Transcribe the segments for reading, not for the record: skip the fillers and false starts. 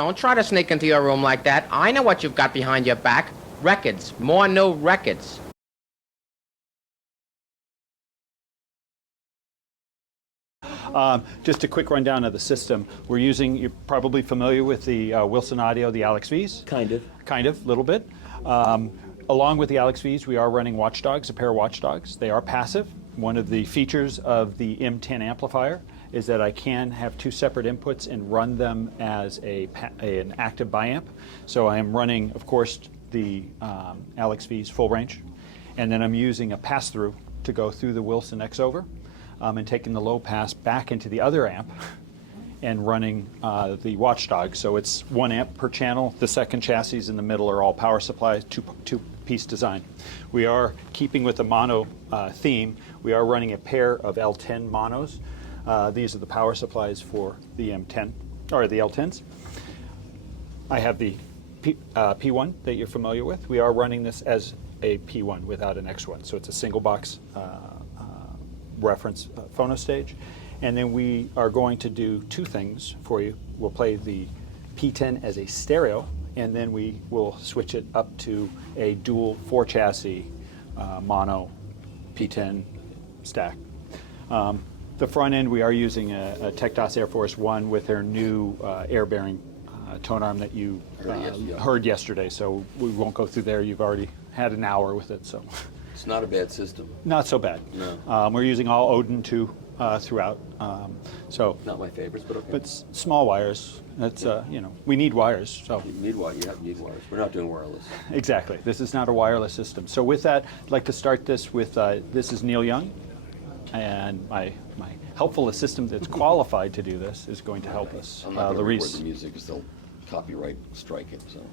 don't try to sneak into your room like that. I know what you've got behind your back. Records. More new records. Just a quick rundown of the system. We're using, you're probably familiar with the Wilson Audio, the Alex V's? Kind of. Kind of, a little bit. Along with the Alex V's, we are running Watchdogs, a pair of Watchdogs. They are passive. One of the features of the M10 amplifier is that I can have two separate inputs and run them as an active biamp. So I am running, of course, the Alex V's full range, and then I'm using a pass-through to go through the Wilson X-Over and taking the low pass back into the other amp and running the Watchdog. So it's 1 amp per channel. The second chassis in the middle are all power supplies, two-piece design. We are keeping with the mono theme. We are running a pair of L10 monos. These are the power supplies for the M10, or the L10s. I have the P1 that you're familiar with. We are running this as a P1 without an X1, so it's a single box reference phono stage. And then we are going to do two things for you. We'll play the P10 as a stereo, and then we will switch it up to a dual 4-chassis mono P10 stack. The front end, we are using a Tectos Air Force One with their new air-bearing tone arm that you heard yesterday, so we won't go through there. You've already had an hour with it, so. It's not a bad system. Not so bad. No. We're using all Odin 2 throughout. So. Not my favorites, but okay. But small wires. That's you know, we need wires. So. You need wires. You need wires. We're not doing wireless. Exactly. This is not a wireless system. So with that, I'd like to start this with this is Neil Young, and my helpful assistant that's qualified to do this is going to help us. I'm not going to record the music because they'll copyright strike it. So.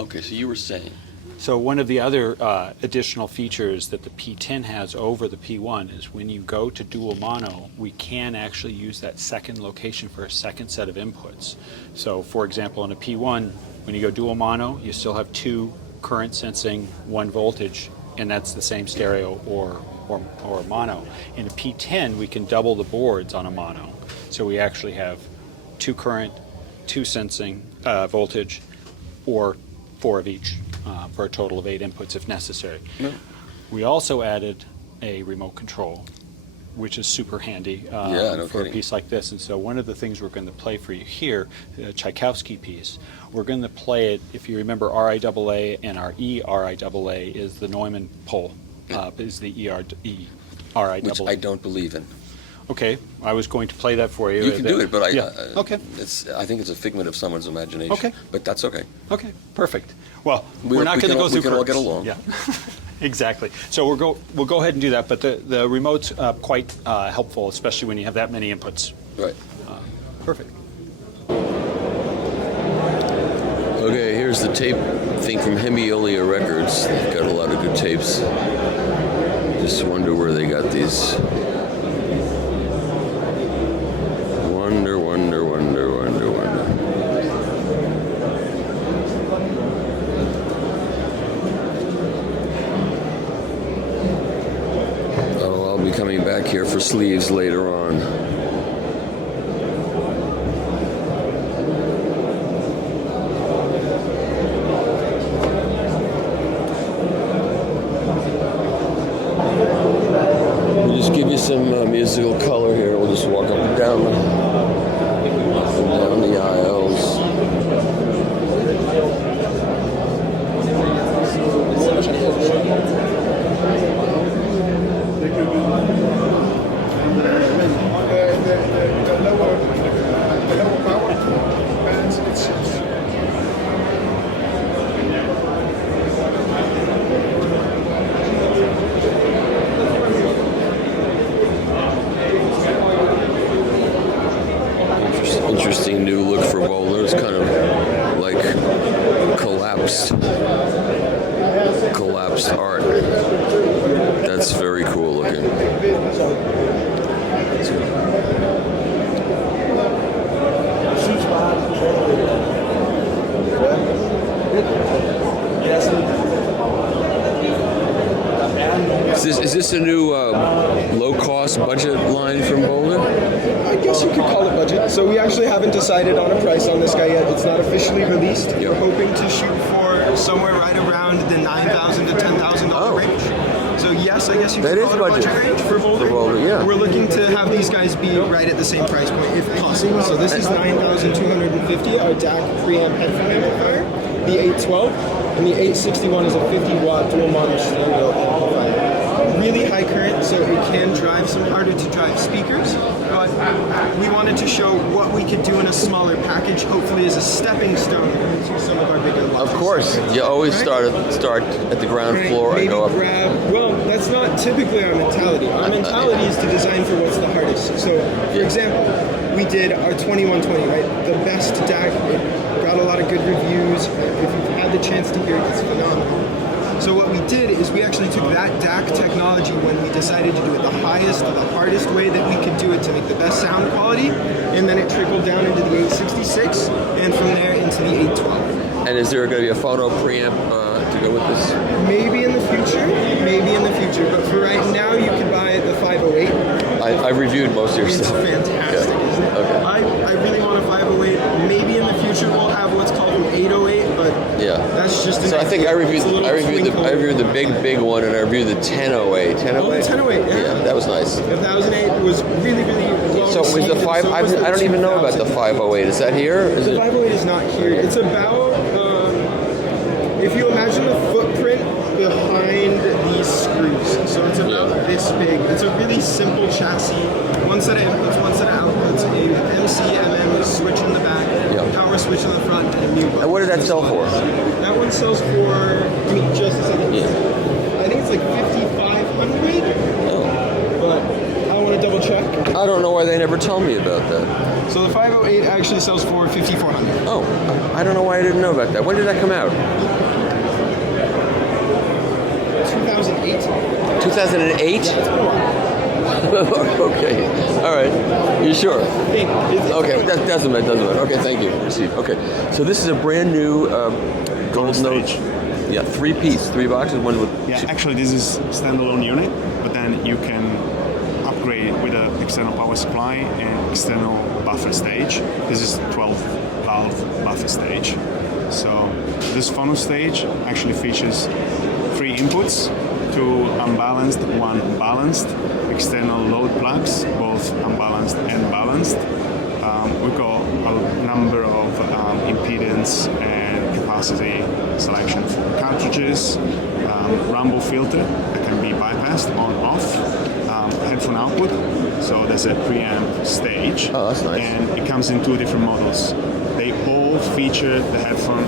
Okay, so you were saying. So one of the other additional features that the P10 has over the P1 is when you go to dual mono, we can actually use that second location for a second set of inputs. So for example, on a P1, when you go dual mono, you still have 2 current sensing, 1 voltage, and that's the same stereo or mono. In a P10, we can double the boards on a mono. So we actually have 2 current, 2 sensing voltage, or 4 of each. For a total of 8 inputs if necessary. No. We also added a remote control, which is super handy for a piece like this. And so one of the things we're going to play for you here, the Tchaikovsky piece, we're going to play it, if you remember RIAA and our ERIAA is the Neumann pole, is the RIAA. Which I don't believe in. Okay, I was going to play that for you. You can do it, but okay. I think it's a figment of someone's imagination. Okay. But that's okay. Okay, perfect. Well, we're not going to go through. We can all get along. Yeah, exactly. So we'll go ahead and do that. But the remote's quite helpful, especially when you have that many inputs. Right. Perfect. Okay, here's the tape thing from Hemiolia Records. They've got a lot of good tapes. Just wonder where they got these. Wonder. Oh, I'll be coming back here for sleeves later on. We'll just give you some musical color here. We'll just walk up and down the aisles. Interesting new look for bowlers, kind of like collapsed art. That's very cool looking. Is this a new low-cost budget line from Boulder? I guess you could call it budget. So we actually haven't decided on a price on this guy yet. It's not officially released. Yep. We're hoping to shoot for somewhere right around the $9,000 to $10,000 range. So yes, I guess you could call it a budget range for Boulder. For Boulder, yeah. We're looking to have these guys be right at the same price point if possible. So this is $9,250, our DAC preamp headphone amplifier, the 812, and the 861 is a 50-watt dual mono stereo amplifier. Really high current, so it can drive some harder to drive speakers, but we wanted to show what we could do in a smaller package, hopefully as a stepping stone to some of our bigger launches. Of course, you always start at the ground floor and Maybe go up. well, that's not typically our mentality. Our mentality is to design for what's the hardest. So, for example, we did our 2120, right? The best DAC. It got a lot of good reviews. If you've had the chance to hear it, it's phenomenal. So what we did is we actually took that DAC technology when we decided to do it the highest, the hardest way that we could do it to make the best sound quality, and then it trickled down into the 866, and from there into the 812. And is there going to be a phono preamp to go with this? Maybe in the future, but for right now you can buy the 508. I reviewed most of your It's stuff. fantastic, isn't it? Okay. I really want a 508. Maybe in the future we'll have what's called an 808, but Yeah. that's just an So I think I reviewed it's a little twinkle. the big one, and I reviewed the 1008. 1008. Oh, the 1008, yeah. Yeah, that was nice. The 1008 was really well So was the received, five? and so was the I don't even know about the 2000. 508. Is that here? Is The it? 508 is not here. It's about, if you imagine the footprint behind these screws. So it's about this big. It's a really simple chassis. One set of inputs, one set of outputs, a MC, MM switch in the back, power switch in the front, and a mute button. And what did that sell for? That one sells for, give me just a second. Yeah. I think it's like 5,500, but I want to double check. I don't know why they never told me about that. So the 508 actually sells for 5,400. Oh, I don't know why I didn't know about that. When did that come out? 2008. 2008? Yeah, it's been a while. Okay. All right. You sure? It's Okay. That doesn't matter. Okay. Thank you. Received. Okay. So this is a brand new gold note. Yeah, 3 boxes. One with. Yeah, actually this is standalone unit, but then you can upgrade with an external power supply and external buffer stage. This is 12 valve buffer stage. So this phono stage actually features 3 inputs, 2 unbalanced, 1 balanced, external load plugs, both unbalanced and balanced. We've got a number of impedance and capacity selection for cartridges, rumble filter that can be bypassed on off, headphone output. So there's a preamp stage. Oh, that's nice. And it comes in 2 different models. They all feature the headphone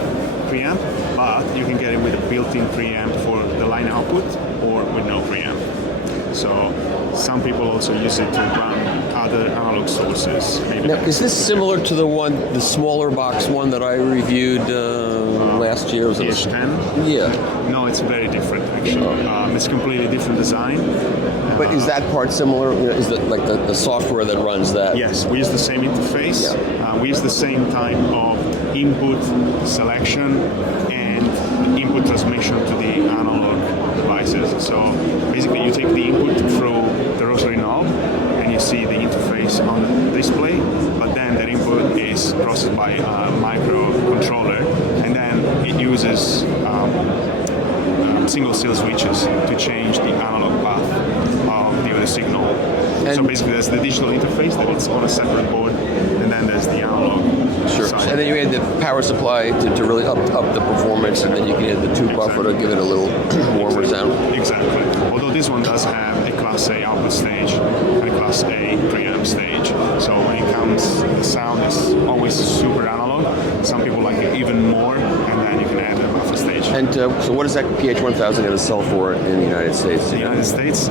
preamp, but you can get it with a built-in preamp for the line output or with no preamp. So some people also use it to run other analog sources. Maybe Now, is this similar to the smaller box one that I reviewed last year? Was it PH10? Yeah. No, it's very different actually. It's completely different design. But is that part similar? You know, is it like the software that runs that? Yes, we use the same interface. We use the same type of input selection and input transmission to the analog devices. So basically you take the input through the rotary knob and you see the interface on the display, but then that input is processed by a microcontroller, and then it uses single cell switches to change the analog path of the audio signal. So basically there's the digital interface that it's on a separate board, and then there's the analog. Sure. side. And then you add the power supply to really up the performance, and then you can add the tube buffer to give it a little warmer sound. Exactly. Although this one does have a Class A output stage and a Class A preamp stage. So when it comes, the sound is always super analog. Some people like it even more, and then you can add a buffer stage. And so what is that PH1000 going to sell for in the United States? In the United States,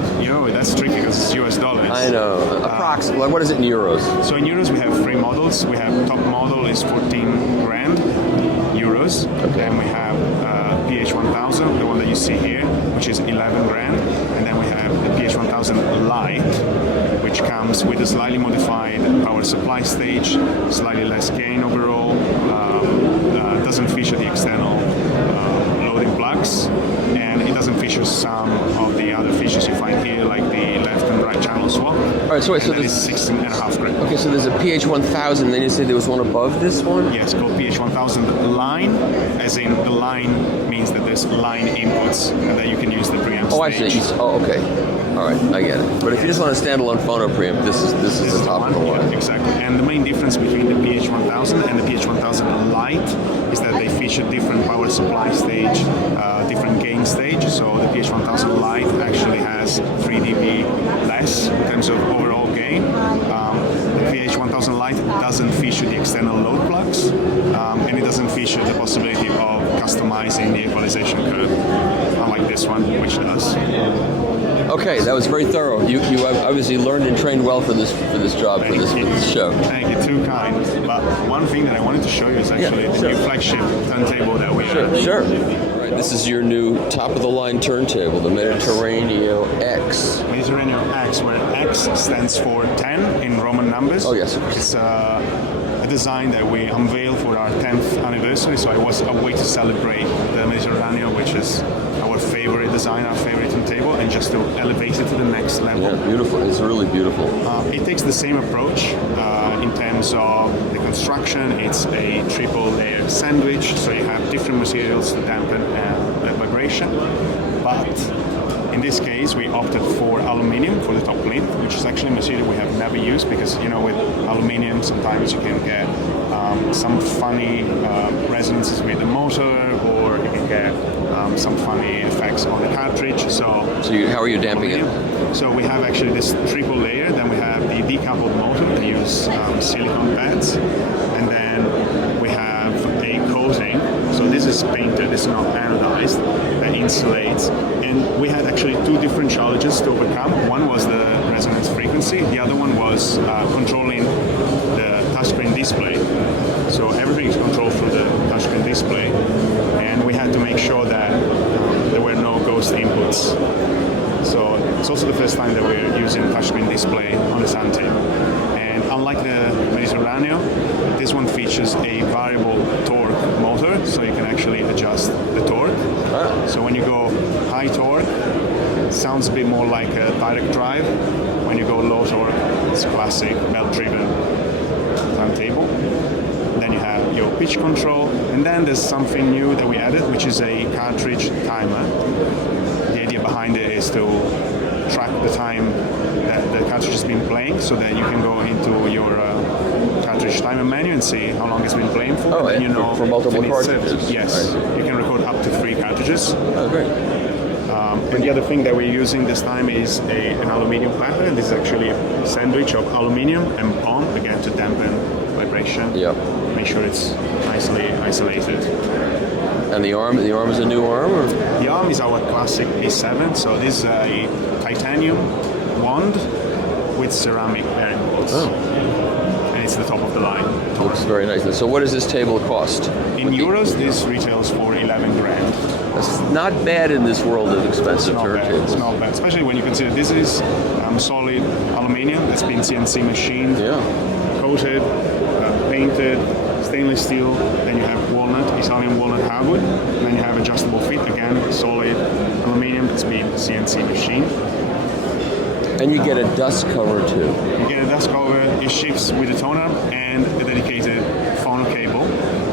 that's tricky because it's US dollars. I know. Approximately. What is it in euros? So in euros, we have 3 models. We have top model is 14 grand euros. Okay. And we have PH1000, the one that you see here, which is 11 grand. And then we have the PH1000 Lite, which comes with a slightly modified power supply stage, slightly less gain overall, doesn't feature the external loading plug, plugs, and it doesn't feature some of the other features you find here, like the left and right channel swap. All right, so wait, so this this. is 16.5 grit. Okay, so there's a PH1000. Then you say there was one above this one. Yes, called PH1000 line, as in the line means that there's line inputs, and then you can use the preamp Oh, I stage. see. Oh, okay. All right, I get it. But if you just want a standalone phono preamp, this is the top of the line. Yeah, exactly. And the main difference between the PH1000 and the PH1000 Lite is that they feature different power supply stage, different gain stage. So the PH1000 Lite actually has 3 dB less in terms of overall gain. The PH1000 Lite doesn't feature the external load plugs, and it doesn't feature the possibility of customizing the equalization curve, unlike this one, which does. Okay, that was very thorough. You obviously learned and trained well for this job, for this show. Thank you, too kind. But one thing that I wanted to show you is actually the new flagship turntable that we have. Sure. Right, this is your new top-of-the-line turntable, the Mediterraneo X. Mediterraneo X, where X stands for 10 in Roman numbers. Oh, yes. It's a design that we unveiled for our 10th anniversary, so it was a way to celebrate the Mediterraneo, which is our favorite design, our favorite turntable, and just to elevate it to the next level. Yeah, beautiful. It's really beautiful. It takes the same approach in terms of the construction. It's a triple layered sandwich, so you have different materials to dampen the vibration. But in this case, we opted for aluminium for the top plinth, which is actually a material we have never used because, with aluminium, sometimes you can get some funny resonances with the motor, or you can get some funny effects on the cartridge. So how are you damping it? So we have actually this triple layer, then we have the decoupled motor, we use silicone pads, and then we have a coating. So this is painted, it's not anodized, that insulates. And we had actually 2 different challenges to overcome. One was the resonance frequency, the other one was controlling the touchscreen display. So everything is controlled through the touchscreen display, and we had to make sure that there were no ghost inputs. So it's also the first time that we're using touchscreen display on the turntable. And unlike the Mediterraneo, this one features a variable torque motor, so you can actually adjust the torque. So when you go high torque, it sounds a bit more like a direct drive. When you go low torque, it's classic belt-driven turntable. Then you have your pitch control, and then there's something new that we added, which is a cartridge timer. The idea behind it is to track the time that the cartridge has been playing, so that you can go into your cartridge timer menu and see how long it's been playing for. Oh, and for multiple if it's cartridges. serviced. Yes, you can record up to 3 cartridges. Oh, great. And the other thing that we're using this time is an aluminium platter. This is actually a sandwich of aluminium and PON, again to dampen vibration. Yep. Make sure it's nicely isolated. And the arm is a new arm? Or? The arm is our classic A7, so this is a titanium wand with ceramic bearing bolts. Oh. And it's the top of the line. Looks very nice. So what does this table cost? In euros, this retails for 11 grand. That's not bad in this world of expensive It's turntables. not bad, especially when you consider this is solid aluminium that's been CNC machined, Yeah. coated, painted, stainless steel. Then you have walnut, Italian walnut hardwood. And then you have adjustable feet, again, solid aluminium that's been CNC machined. And you get a dust cover too. You get a dust cover, it ships with a toner and a dedicated phono cable.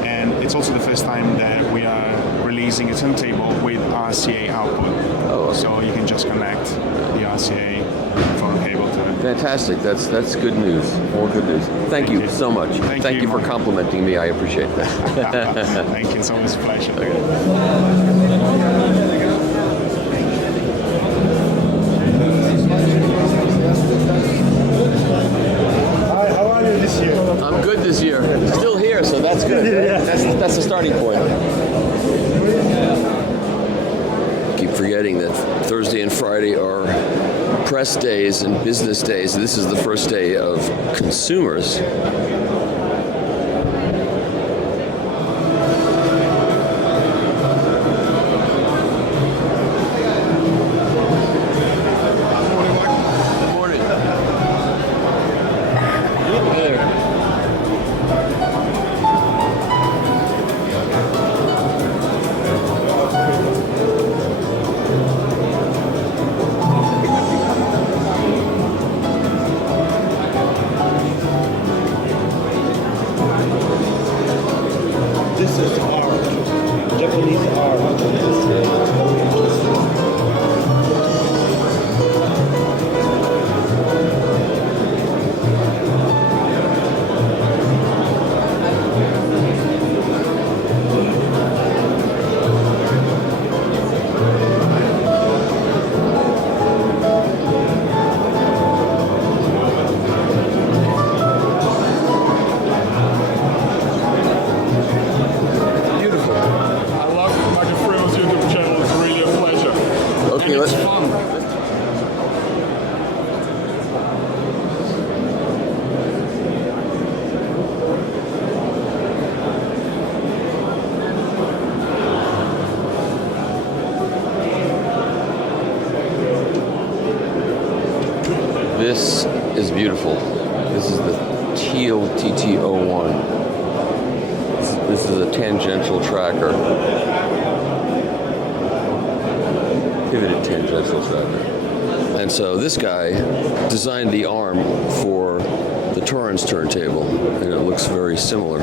And it's also the first time that we are releasing a turntable with RCA output. Oh, okay. So you can just connect the RCA phono cable to it. Fantastic. That's good news. All good news. Thank you so much. Thank you you, for Mark. complimenting me. I appreciate that. Thank you, it's always a pleasure. Hi, how are you this year? I'm good this year. Still here, so that's good. That's the starting point. Keep forgetting that Thursday and Friday are press days and business days. This is the first day of consumers. Morning. There. Okay, it's let's- fun. This is beautiful. This is the Teal TT01. This is a tangential tracker. Pivoted tangential tracker. And so this guy designed the arm for the Torrens turntable, and it looks very similar.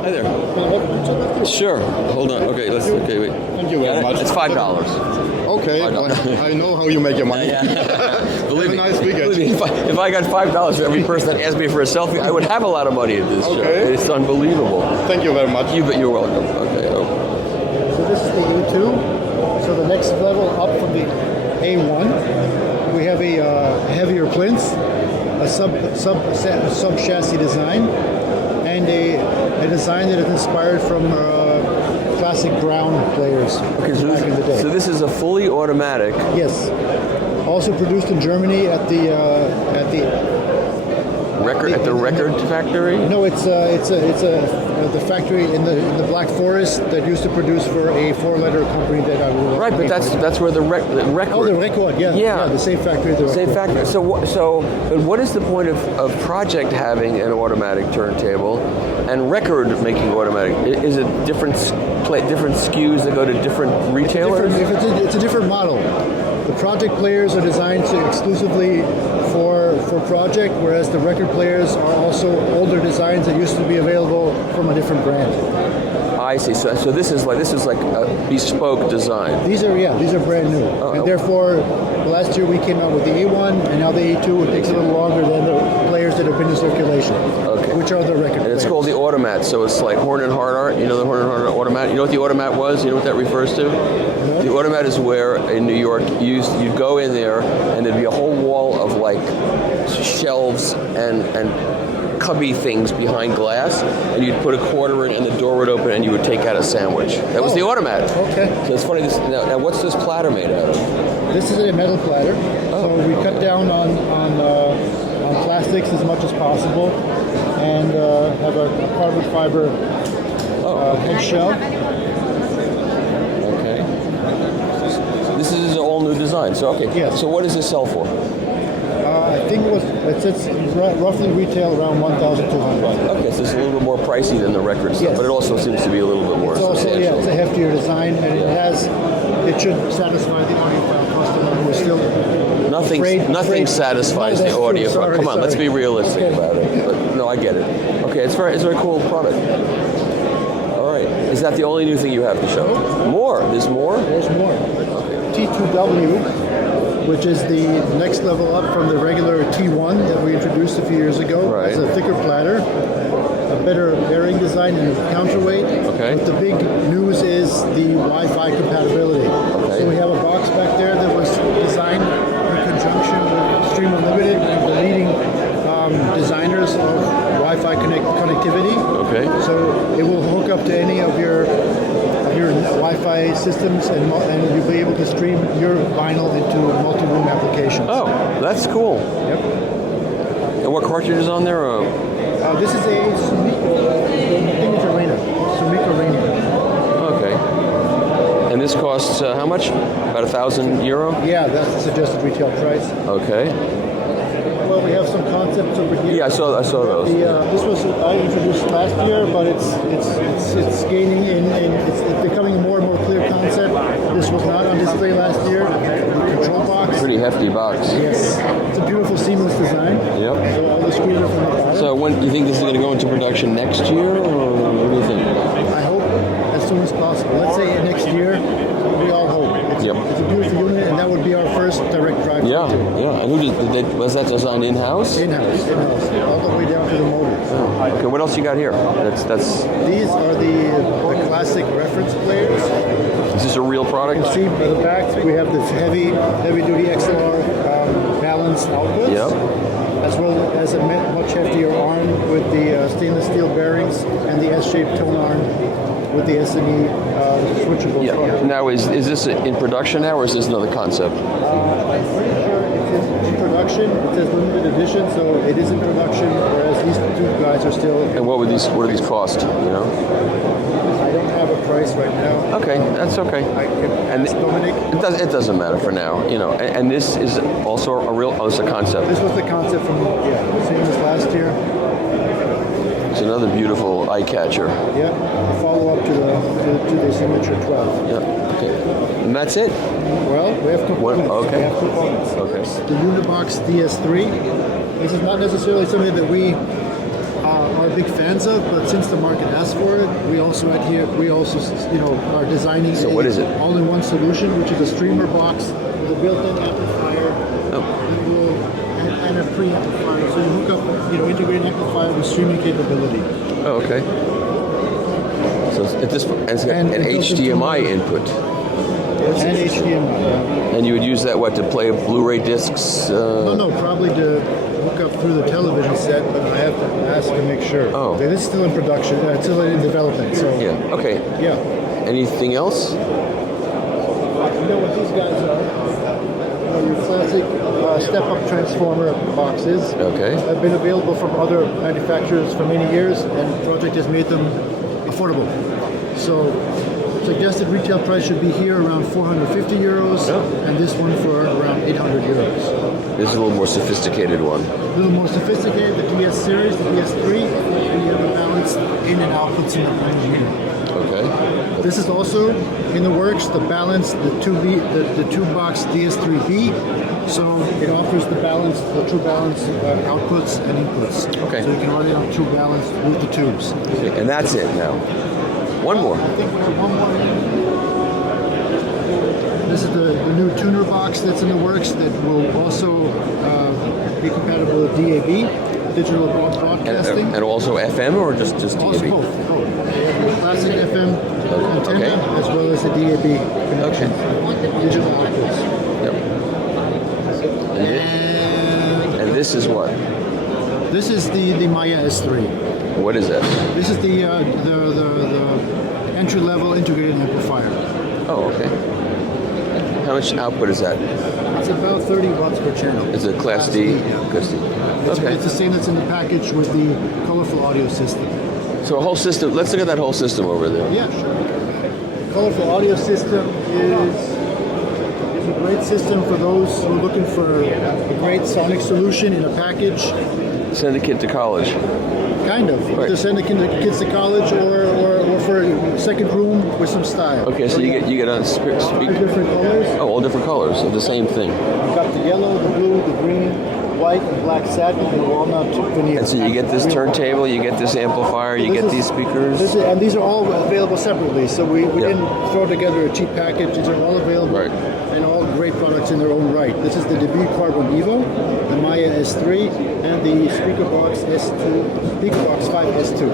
Hi there. Sure. Hold on. Okay, wait. Thank you very much. It's $5. Okay, well, I know how you make your money. Believe me, nice weekend. believe me, if I got $5 for every person that asked me for a selfie, I would have a lot of money at this show. Okay. It's unbelievable. Thank you very much. You're welcome. Okay. Oh. So this is the A2. So the next level up from the A1, we have a heavier plinth, a sub chassis design, and a design that is inspired from classic Brown players Okay, so back in the day. so this is a fully automatic. Yes. Also produced in Germany at the record factory. No, it's the factory in the Black Forest that used to produce for a four-letter company that I will. Right, but that's where the record. Oh, the record, yeah, the same factory. Same factory. So what is the point of Project having an automatic turntable, and Record making automatic? Is it different SKUs that go to different retailers? It's a different model. The Project players are designed exclusively for Project, whereas the record players are also older designs that used to be available from a different brand. I see. So this is like a bespoke design. These are brand new, and therefore last year we came out with the A1, and now the A2. It takes a little longer than the players that have been in circulation, which are the record. And it's called the Automat. So it's like Horn and Hardart. You know the Horn and Hardart Automat. You know what the Automat was? You know what that refers to? No. The Automat is where in New York you'd go in there, and there'd be a whole wall of like shelves and cubby things behind glass, and you'd put a quarter in, and the door would open, and you would take out a sandwich. That was the Automat. Okay. So it's funny. Now, what's this platter made out of? This is a metal platter. So we cut down on plastics as much as possible, and have a carbon fiber head shell. Okay. This is an all new design. So okay. Yes. So what does this sell for? I think it's roughly retail around 1,200. Okay, so it's a little bit more pricey than the record stuff, but it also seems to be a little bit more substantial. It's a heftier design, and it should satisfy the audiophile customer who is still Nothing satisfies the audio. Come on, let's be realistic about it. But, no, I get it. Okay, it's a very cool product. All right, is that the only new thing you have to show? More? There's more? There's more. Okay. T2W. Which is the next level up from the regular T1 that we introduced a few years ago. Right. It's a thicker platter, a better bearing design, and a counterweight. Okay. But the big news is the Wi-Fi compatibility. Okay. So we have a box back there that was designed in conjunction with Stream Unlimited, one of the leading designers of Wi-Fi connectivity. Okay. So it will hook up to any of your Wi-Fi systems, and you'll be able to stream your vinyl into multi-room applications. Oh, that's cool. Yep. And what cartridge is on there? This is a Sumica Rainier. Okay. And this costs how much? About €1,000? Yeah, that's the suggested retail price. Okay. Well, we have some concepts over here. Yeah, I saw those. This was I introduced last year, but it's gaining it's becoming a more and more clear concept. This was not on display last year. The control box. Pretty hefty box. Yes, it's a beautiful seamless design. Yep. So all the screws are from the bottom. So when do you think this is going to go into production next year, or what do you think? I hope as soon as possible. Let's say next year. We all hope. It's a beautiful unit, and that would be our first direct drive 532. Yeah. And was that designed in-house? In-house, all the way down to the motors. Okay, what else you got here? That's. These are the classic reference players. Is this a real product? You can see by the back, we have this heavy-duty XLR balanced outputs. Yep. As well as a much heftier arm with the stainless steel bearings and the S-shaped tone arm with the SNE switchable. Yeah. front. Now, is this in production now, or is this another concept? I'm pretty sure it's in production. It says limited edition, so it is in production. Whereas these two guys are still. And what do these cost? You know? I don't have a price right now. Okay, that's okay. I can ask Dominic. It doesn't matter for now, you know. And this is also a real. Oh, it's a concept. This was the concept from same as last year. It's another beautiful eye catcher. Yeah, follow up to the Signature 12. Yeah. Okay. And that's it. Well, we have components. Okay. We have components. Okay. The Unibox DS3. This is not necessarily something that we are big fans of, but since the market asks for it, we also are designing what is it? all-in-one solution, which is a streamer box with a built-in amplifier and a preamplifier. So you hook up, integrated amplifier with streaming capability. Oh, okay. So it's got an HDMI input. And HDMI. And you would use that to play Blu-ray discs? No, probably to hook up through the television set, but I have to ask to make sure. Oh. It is still in production, it's still in development. So Yeah. Okay. yeah. Anything else? You know what these guys are? Your classic step-up transformer boxes. Okay. Have been available from other manufacturers for many years, and the project has made them affordable. So suggested retail price should be here around 450 euros, and this one for around 800 euros. This is a little more sophisticated one. A little more sophisticated, the DS series, the DS3, and you have a balanced in and outputs in the range here. Okay. This is also in the works, the balance, the two box DS3B. So it offers the true balance outputs and inputs. Okay. So you can run it on true balance with the tubes. And that's it now. One more. I think we have one more. This is the new tuner box that's in the works that will also be compatible with DAB, digital broadcasting. And also FM or just Also DAB? both. They have the classic FM antenna as well as the DAB connection. Digital outputs. Yep. And this is what? This is the Maya S3. What is that? This is the entry-level integrated amplifier. Oh, okay. How much output is that? It's about 30 watts per channel. Is it Class D? Yeah. Class D. Okay. It's the same that's in the package with the colorful audio system. So a whole system. Let's look at that whole system over there. Yeah, sure. Colorful audio system is a great system for those who are looking for a great sonic solution in a package. Send a kid to college. Kind of. Right. Either send the kids to college or for a second room with some style. Okay, so you get on speak. 5 different colors. Oh, all different colors of the same thing. You've got the yellow, the blue, the green, white, and black satin, and walnut veneer. And so you get this turntable, you get this amplifier, you get these speakers. And these are all available separately, so we didn't throw together a cheap package. These are all available and all great products in their own right. This is the debut Carbon Evo, the Maya S3, and the Speakerbox S2, Speakerbox 5 S2.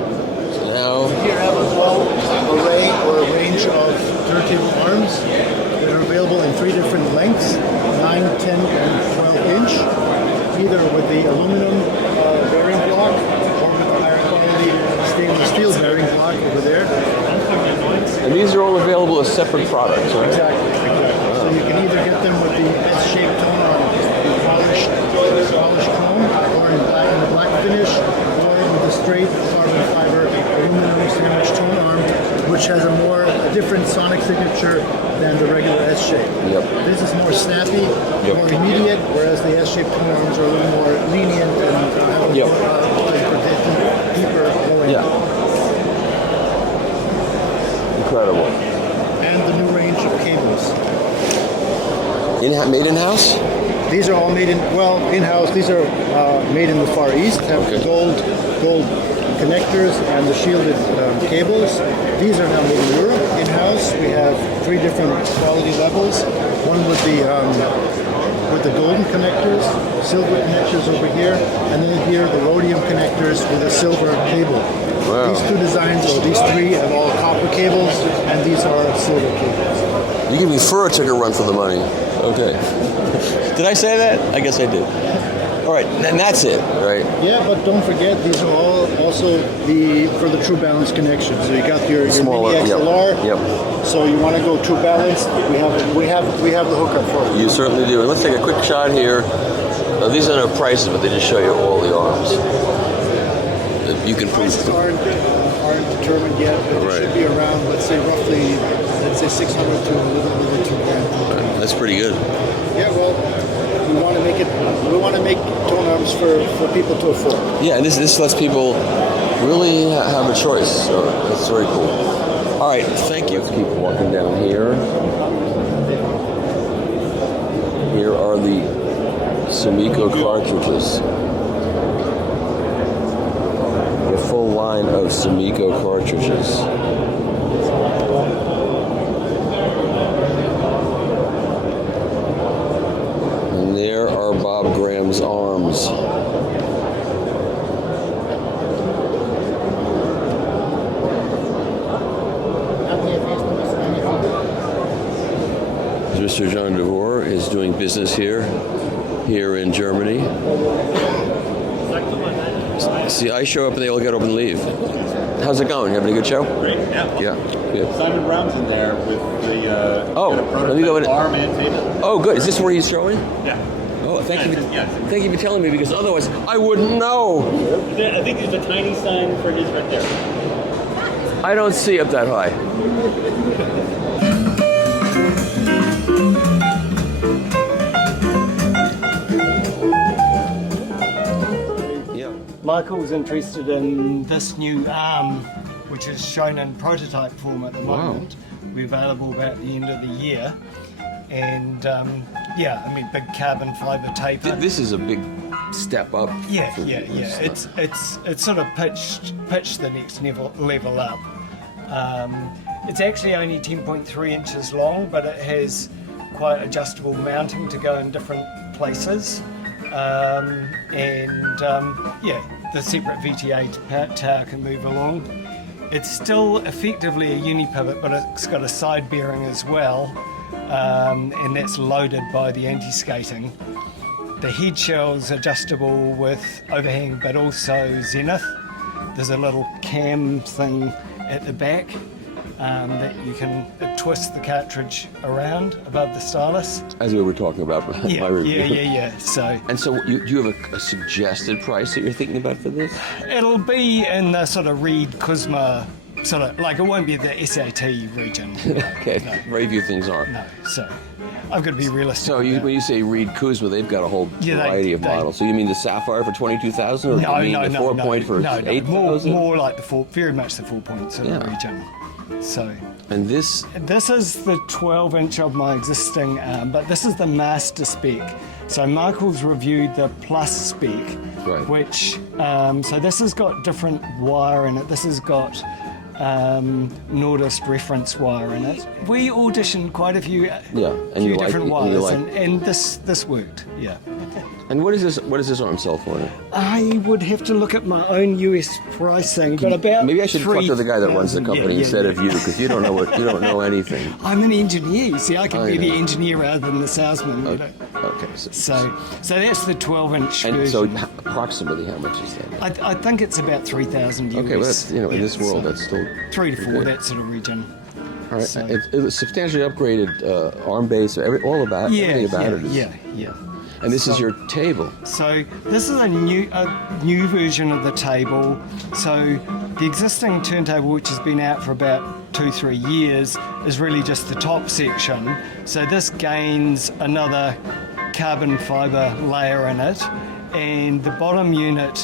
Now, Here have a whole array or a range of turntable arms that are available in 3 different lengths, 9, 10, and 12 inch, either with the aluminum bearing block or with the higher quality stainless steel bearing block over there. and these are all available as separate products, right? Exactly. So you can either get them with the S-shaped tone arm, polished chrome, or in the black finish, or with the straight carbon fiber aluminum sandwich tone arm, which has a different sonic signature than the regular S-shape. Yep. This is more snappy, more immediate, whereas the S-shaped tone arms are a little more lenient and have a Yep. deeper going. Yeah. Incredible. And the new range of cables. Made in-house? These are all made in-house. These are made in the Far East. Have gold connectors and the shielded cables. These are now made in Europe in-house. We have 3 different quality levels. One with the with the golden connectors, silver connectors over here, and then here the rhodium connectors with a silver cable. Wow. These two designs, or these three, have all copper cables, and these are silver cables. You give me fur, took a run for the money. Okay. Did I say that? I guess I did. All right, and that's it, right? Yeah, but don't forget, these are all also for the true balance connection. So you got your Smaller, mini XLR. Yep. So you want to go true balance? We have the hookup for you. You certainly do. And let's take a quick shot here. These are no prices, but they just show you all the arms. You can prove Prices aren't determined yet, but Right. it should be around, let's say 600 to a little over $2,000. That's pretty good. Yeah, well, we want to make tone arms for people to afford. Yeah, and this lets people really have a choice. So that's very cool. All right, thank you. Let's keep walking down here. Here are the Sumiko cartridges. A full line of Sumiko cartridges. And there are Bob Graham's arms. Mr. John DeVore is doing business here in Germany. See, I show up and they all get up and leave. How's it going? You having a good show? Great, yeah. Yeah, good. Simon Brown's in there with the let me go in. arm and table. Oh, good. Is this where he's showing? Yeah. Oh, thank you. Yeah. Thank you for telling me, because otherwise I wouldn't know. I think there's a tiny sign for his right there. I don't see up that high. Yeah. Michael's interested in this new arm, which is shown in prototype form at the moment. We're available about the end of the year. And big carbon fiber taper. This is a big step up. Yeah. for this. It's sort of pitched the next level up. It's actually only 10.3 inches long, but it has quite adjustable mounting to go in different places. The separate VTA tower can move along. It's still effectively a uni-pivot, but it's got a side bearing as well, and that's loaded by the anti-skating. The head shell's adjustable with overhang, but also zenith. There's a little cam thing at the back that you can twist the cartridge around above the stylus. As we were talking about my review. Yeah. So you have a suggested price that you're thinking about for this? it'll be in the sort of Reed Kuzma sort of, like, it won't be the SAT region. Okay, No. very few things are. No, so I've got to be realistic. So when you say Reed Kuzma, they've got a whole Yeah, variety of they- models. So you mean the Sapphire for 22,000, or No, you mean the 4-point for 8,000? More like very much the 4-point sort of region. So And this, is the 12-inch of my existing arm, but this is the master spec. So Michael's reviewed the plus spec, Right. which so this has got different wire in it. This has got Nordist reference wire in it. We auditioned quite a few, different wires, and this worked. Yeah. and what is this arm sell for? I would have to look at my own US pricing, but about Maybe I should talk to the guy that runs the 3,000. company instead of you, because you don't know anything. I'm an engineer. You see, I can I be the know. engineer rather than the salesman. You know? Okay. So that's the 12-inch And version. so approximately how much is that? I think it's about 3,000 US. Okay, well that's, in this world, so that's still 3 to 4, good. that sort of region. All right. So- It was substantially upgraded arm base, everything about it is. Yeah. And this is your table. So this is a new version of the table. So the existing turntable, which has been out for about 2-3 years, is really just the top section. So this gains another carbon fibre layer in it, and the bottom unit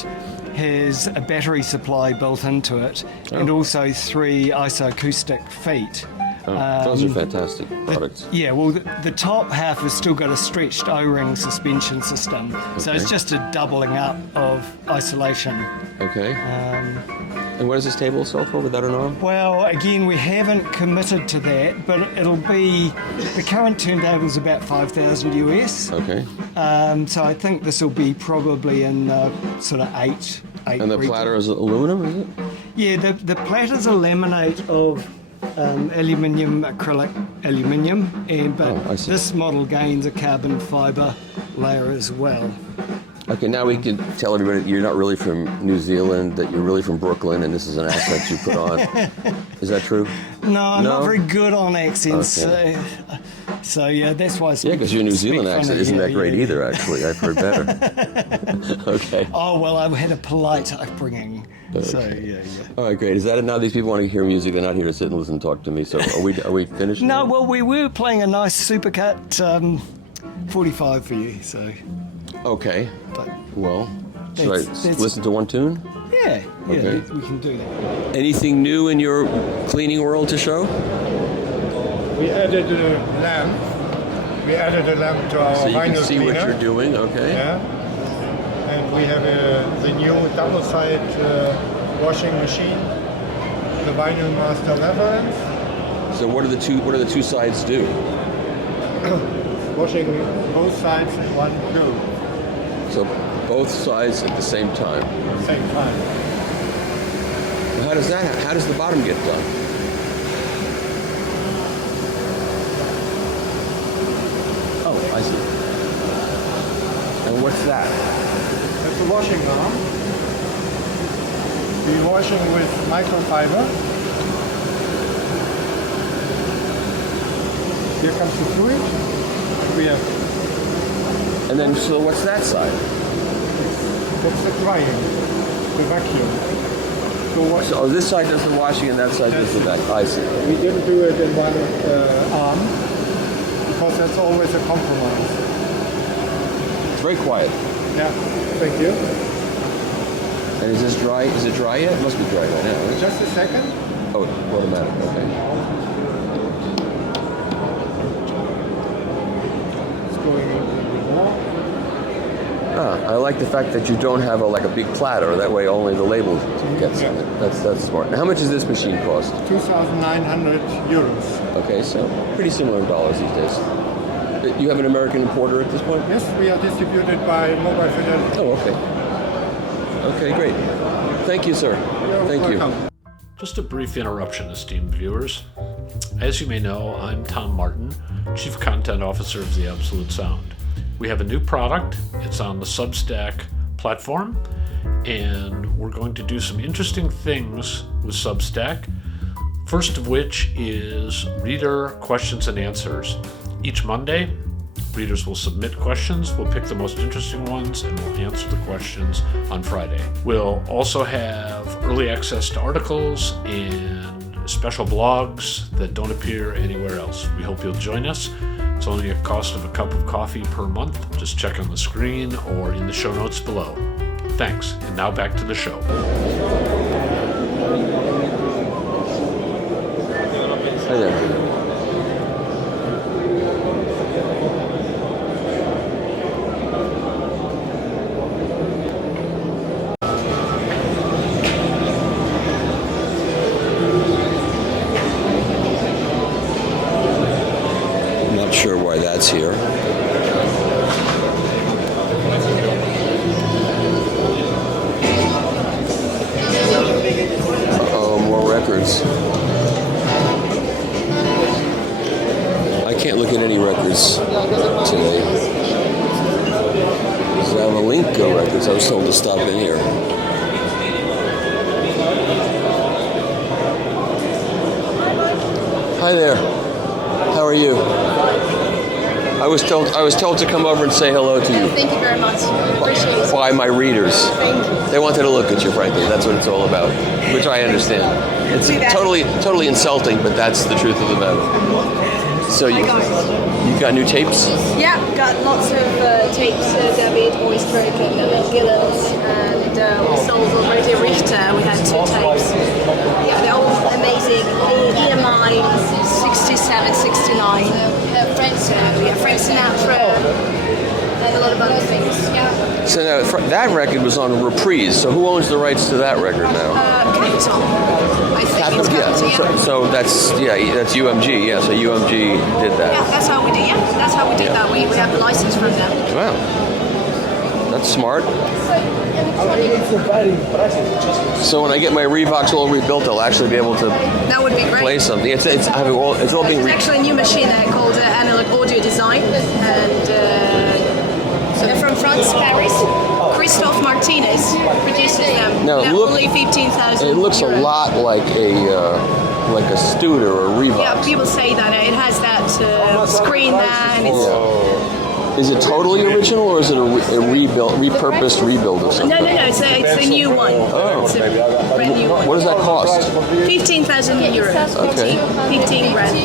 has a battery supply built into it, and also 3 isoacoustic feet. Those are fantastic products. Yeah, well, the top half has still got a stretched O-ring suspension system, so it's Okay. just a doubling up of isolation. Okay. And what does this table sell for without an arm? Well, again, we haven't committed to that, but it'll be, the current turntable is about 5,000 US. Okay. So I think this will be probably in sort of eight. And the platter is aluminum, is it? Yeah, the platter's a laminate of aluminium, acrylic aluminium, but I see. this model gains a carbon fibre layer as well. Okay, now we can tell everybody you're not really from New Zealand, that you're really from Brooklyn, and this is an accent you put on. Is that true? No, I'm No? not very good on accents. Okay. So yeah, that's why. Yeah, because your New Zealand accent isn't that great yeah. either, actually. I've heard better. Okay. Oh, well, I've had a polite upbringing. So, yeah. All right, great. Is that it now? These people want to hear music. They're not here to sit and listen and talk to me. So are we finished? No, now? well, we were playing a nice supercut 45 for you, so. Okay. But Well, should I that's- listen to one tune? yeah, Okay. we can do that. Anything new in your cleaning world to show? We added a lamp. We added a lamp to our So you can vinyl see cleaner. what you're doing, okay? Yeah. And we have the new double-side washing machine, the Vinyl Master Reference, So what do the two sides do? washing both sides in one go, So both sides at the same time. same time. Well, how does that? How does the bottom get done? Oh, I see. And what's that? That's the washing arm. We're washing with microfiber. Here comes the fluid. We have And then, so what's that side? that's the drying, the vacuum. So what So this side does the washing and that side does the back. I see. we didn't do it in one arm because that's always a compromise. It's very quiet. Yeah, thank you. And is this dry? Is it dry yet? It must be dry right now. Right? Just a second. Oh, automatic. Okay. It's going a little bit more. I like the fact that you don't have like a big platter. That way, only the label gets on it. That's smart. Now, how much does this machine cost? 2,900 euros. Okay, so pretty similar in dollars these days. You have an American importer at this point? Yes, we are distributed by Mobile Fidelity. Oh, okay. Okay, great. Thank you, sir. You're Thank welcome. you. Just a brief interruption, esteemed viewers. As you may know, I'm Tom Martin, Chief Content Officer of The Absolute Sound. We have a new product. It's on the Substack platform, and we're going to do some interesting things with Substack. First of which is reader questions and answers. Each Monday, readers will submit questions. We'll pick the most interesting ones and we'll answer the questions on Friday. We'll also have early access to articles and special blogs that don't appear anywhere else. We hope you'll join us. It's only a cost of a cup of coffee per month. Just check on the screen or in the show notes below. Thanks, and now back to the show. Hi there. I'm not sure why that's here. Oh, more records. I can't look at any records today. So I have a link to records. I was told to stop in here. Hi there. How are you? I was told to come over and say hello to you Thank you very much. Appreciate it. by my readers. Thank you. They wanted to look at you, frankly. That's what it's all about, which I understand. It's totally insulting, but that's the truth of the matter. So you got new tapes? Yeah, got lots of tapes, David, Oistberg, and Gillen's, and we sold already Richter. We had 2 tapes. Yeah, they're all amazing. EMI 67, 69. Frank Sinatra, and a lot of other things. Yeah. So now, that record was on Reprise. So who owns the rights to that record now? Capitol. I think it's Yeah. Capitol, yeah. So that's UMG. Yeah. So UMG did that. Yeah, that's how we did. Yeah, that's how we did that. We have the license from them. Wow. That's smart. So when I get my Revox all rebuilt, I'll actually be able to That would be great. play something. It's all being There's actually a new machine called Analog Audio Design, and so they're from France, Paris. Christophe Martinez produces them. Now, They're only 15,000. It looks a lot like a Studer or a Revox. Yeah, people say that it has that screen there, and it's. Is it totally original, or is it a repurposed rebuild of something? No, it's a new one. Oh. It's a brand new one. What does that cost? 15,000 euros. Okay. 15 grand.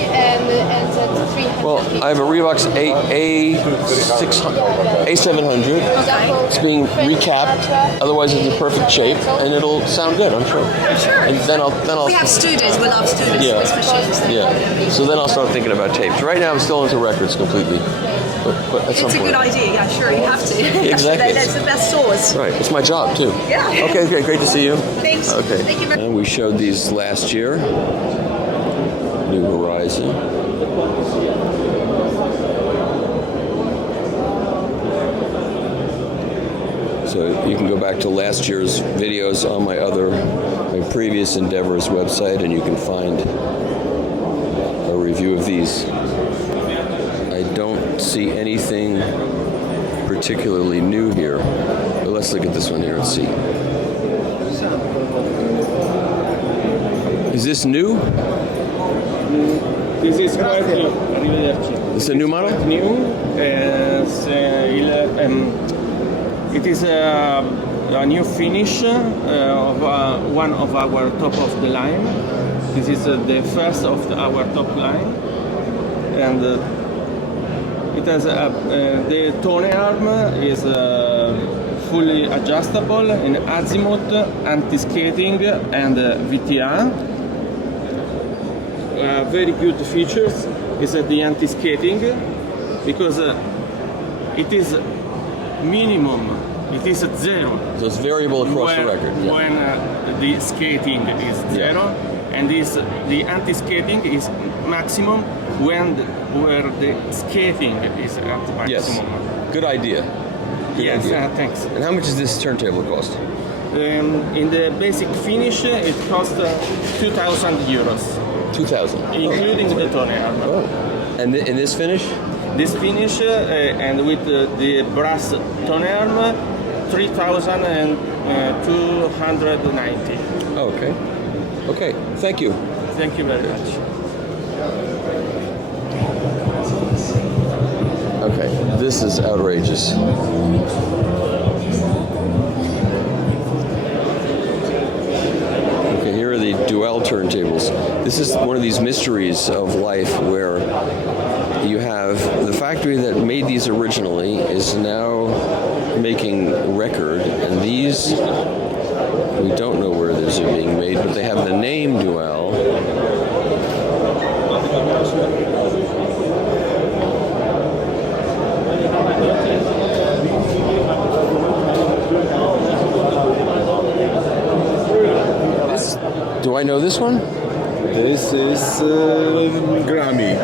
Well, I have a Revox A700. It's being recapped. Otherwise, it's in perfect shape, and it'll sound good, I'm sure. Sure. And then I'll. We have students. We love students with machines. Yeah. So then I'll start thinking about tapes. Right now, I'm still into records completely. But at some It's a point. good idea. Yeah, sure. You have to. Exactly. That's the best source. Right. It's my job too. Yeah. Okay. Great to see you. Thanks. Okay. Thank you very much. And we showed these last year. New Horizon. So you can go back to last year's videos on my previous endeavors website, and you can find a review of these. I don't see anything particularly new here, but let's look at this one here and see. Is this new? This is quite new. This is a new model? New. It is a new finish of one of our top of the line. This is the first of our top line, and it has the tone arm is fully adjustable in azimuth, anti-skating, and VTR. Very good features is the anti-skating, because it is minimum. It is at 0. So it's variable across the record. Yeah. When the skating is 0, and the anti-skating is maximum where the skating is at maximum. Yes. Good idea. Good idea. Thanks. And how much does this turntable cost? In the basic finish, it costs 2,000 euros. 2,000. Including the tone arm. Oh. And in this finish? This finish, and with the brass tone arm, 3,290. Oh, okay. Okay, thank you. Thank you very much. Okay, this is outrageous. Okay, here are the Dual turntables. This is one of these mysteries of life where you have the factory that made these originally is now making record, and these, we don't know where these are being made, but they have the name Dual. Do I know this one? This is Grammy.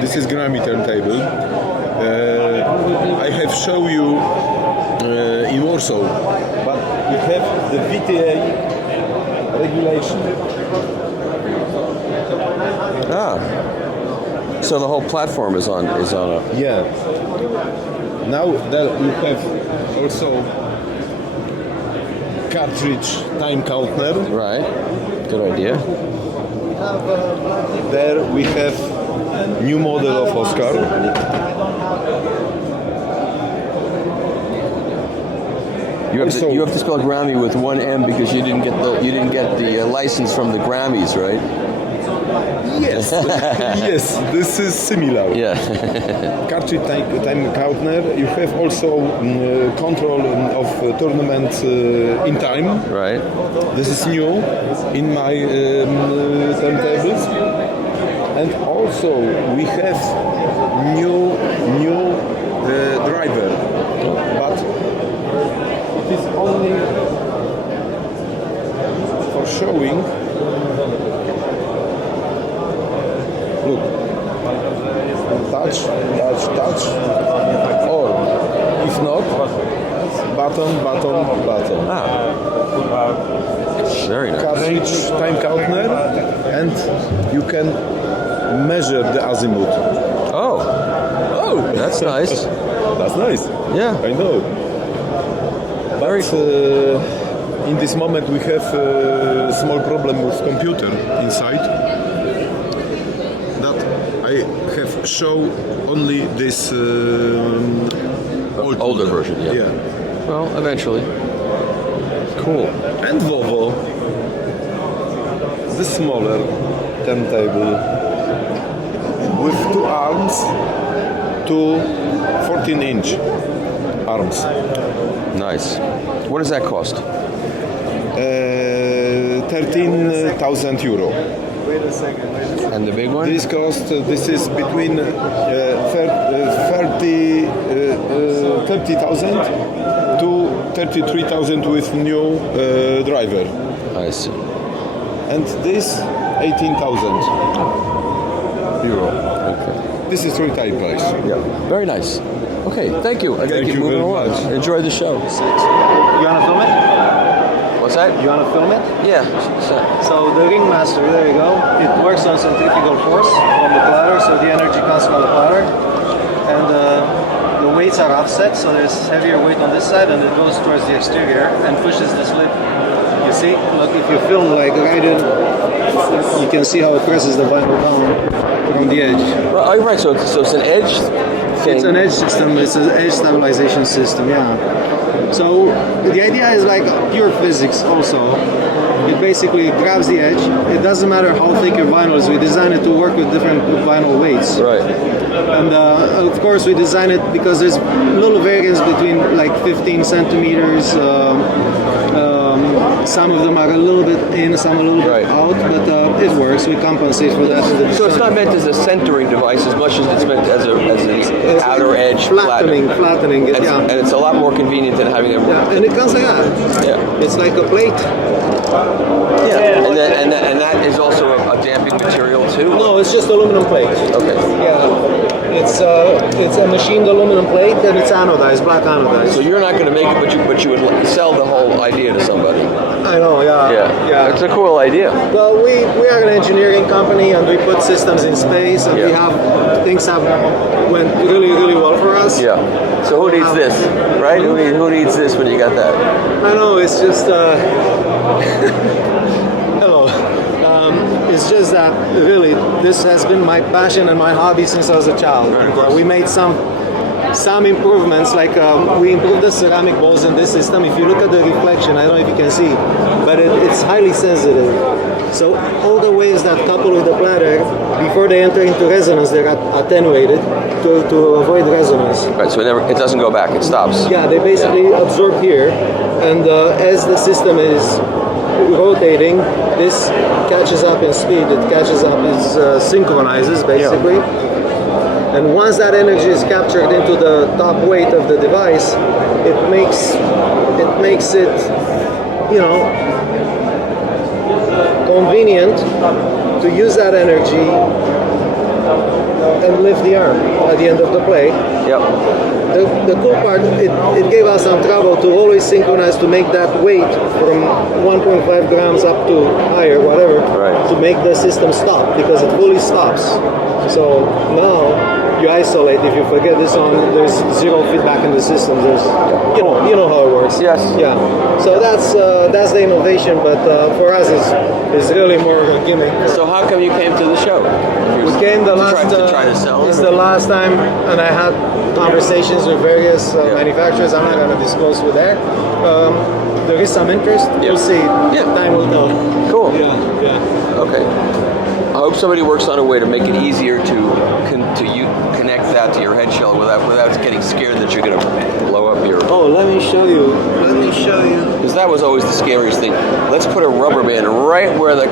This is Grammy turntable. I have shown you in Warsaw, but we have the VTA regulation. Ah. So the whole platform is on a. Yeah. Now that we have also cartridge time counter. Right. Good idea. There we have new model of Oscar. You have to spell Grammy with one M because you didn't get the license from the Grammys, right? Yes. Yes, this is similar. Yeah. Cartridge time counter. You have also control of tournament in time. Right. This is new in my turntables, and also we have new driver, but touch, or if not, button. Very nice. Cartridge, time counter, and you can measure the azimuth. Oh, that's nice. That's nice. Yeah. I know. But in this moment we have a small problem with computer inside. That I have show only this Older version, yeah. Well, eventually. Cool. And Volvo, the smaller turntable with two arms, two 14-inch arms. Nice. What does that cost? 13,000 euro. And the big one? This cost, this is between 30,000 to 33,000 with new driver. I see. And this 18,000 euro. Okay. This is retail price. Yeah. Very nice. Okay, thank you. I gotta Thank keep you moving very along. much. Enjoy the show. You wanna film it? What's that? You wanna film it? Yeah. So the ringmaster, there you go. It works on centrifugal force from the platter, so the energy comes from the platter, and the weights are offset, so there's heavier weight on this side, and it goes towards the exterior and pushes the slip. You see? Look, if you film like right in, you can see how it presses the vinyl down from the edge. Well, oh, right. So it's an edge thing. It's an edge system. It's an edge stabilization system. Yeah. So the idea is like pure physics also. It basically grabs the edge. It doesn't matter how thick your vinyl is. We design it to work with different vinyl weights. Right. And of course we design it because there's little variance between like 15 centimeters. Some of them are a little bit in, some a little bit out, but it works. We compensate for that. So it's not meant as a centering device as much as it's meant as an outer edge flattening it, and, yeah. And it's a lot more convenient than having a... Yeah, and it comes like that. Yeah. It's like a plate. Yeah. And that is also a damping material too? No, it's just aluminum plate. Okay. Yeah. It's a machined aluminum plate and it's anodized, black anodized. So you're not going to make it, but you would sell the whole idea to somebody. I know, yeah. Yeah. It's a cool idea. Well, we are an engineering company and we put systems in space and we have things have went really, really well for us. Yeah. So who needs this, right? Who needs this when you got that? I know, it's just hello. It's just that really this has been my passion and my hobby since I was a child. We made some improvements, like we improved the ceramic balls in this system. If you look at the reflection, I don't know if you can see, but it's highly sensitive. So all the waves that couple with the platter, before they enter into resonance, they're attenuated to avoid resonance. Right, so it doesn't go back, it stops. Yeah, they basically absorb here, and as the system is rotating, this catches up in speed, it catches up, it synchronizes basically. Yeah. And once that energy is captured into the top weight of the device, it makes it, you know, convenient to use that energy and lift the arm at the end of the play. Yep. The cool part, it gave us some trouble to always synchronize to make that weight from 1.5 grams up to higher, whatever, to make the system stop, because it fully stops. So now you isolate. If you forget this on, there's zero feedback in the system. There's, you know how it works. Yes. Yeah. So that's the innovation, but for us it's really more of a gimmick. So how come you came to the show? We came the last to try to sell. It's the last time, and I had conversations with various manufacturers. I'm not going to disclose who they're. There is some interest. We'll see. Yeah. Time will tell. Cool. Yeah. Okay. I hope somebody works on a way to make it easier to connect that to your head shell without getting scared that you're going to blow up your... Oh, let me show you. Because that was always the scariest thing. Let's put a rubber band right where the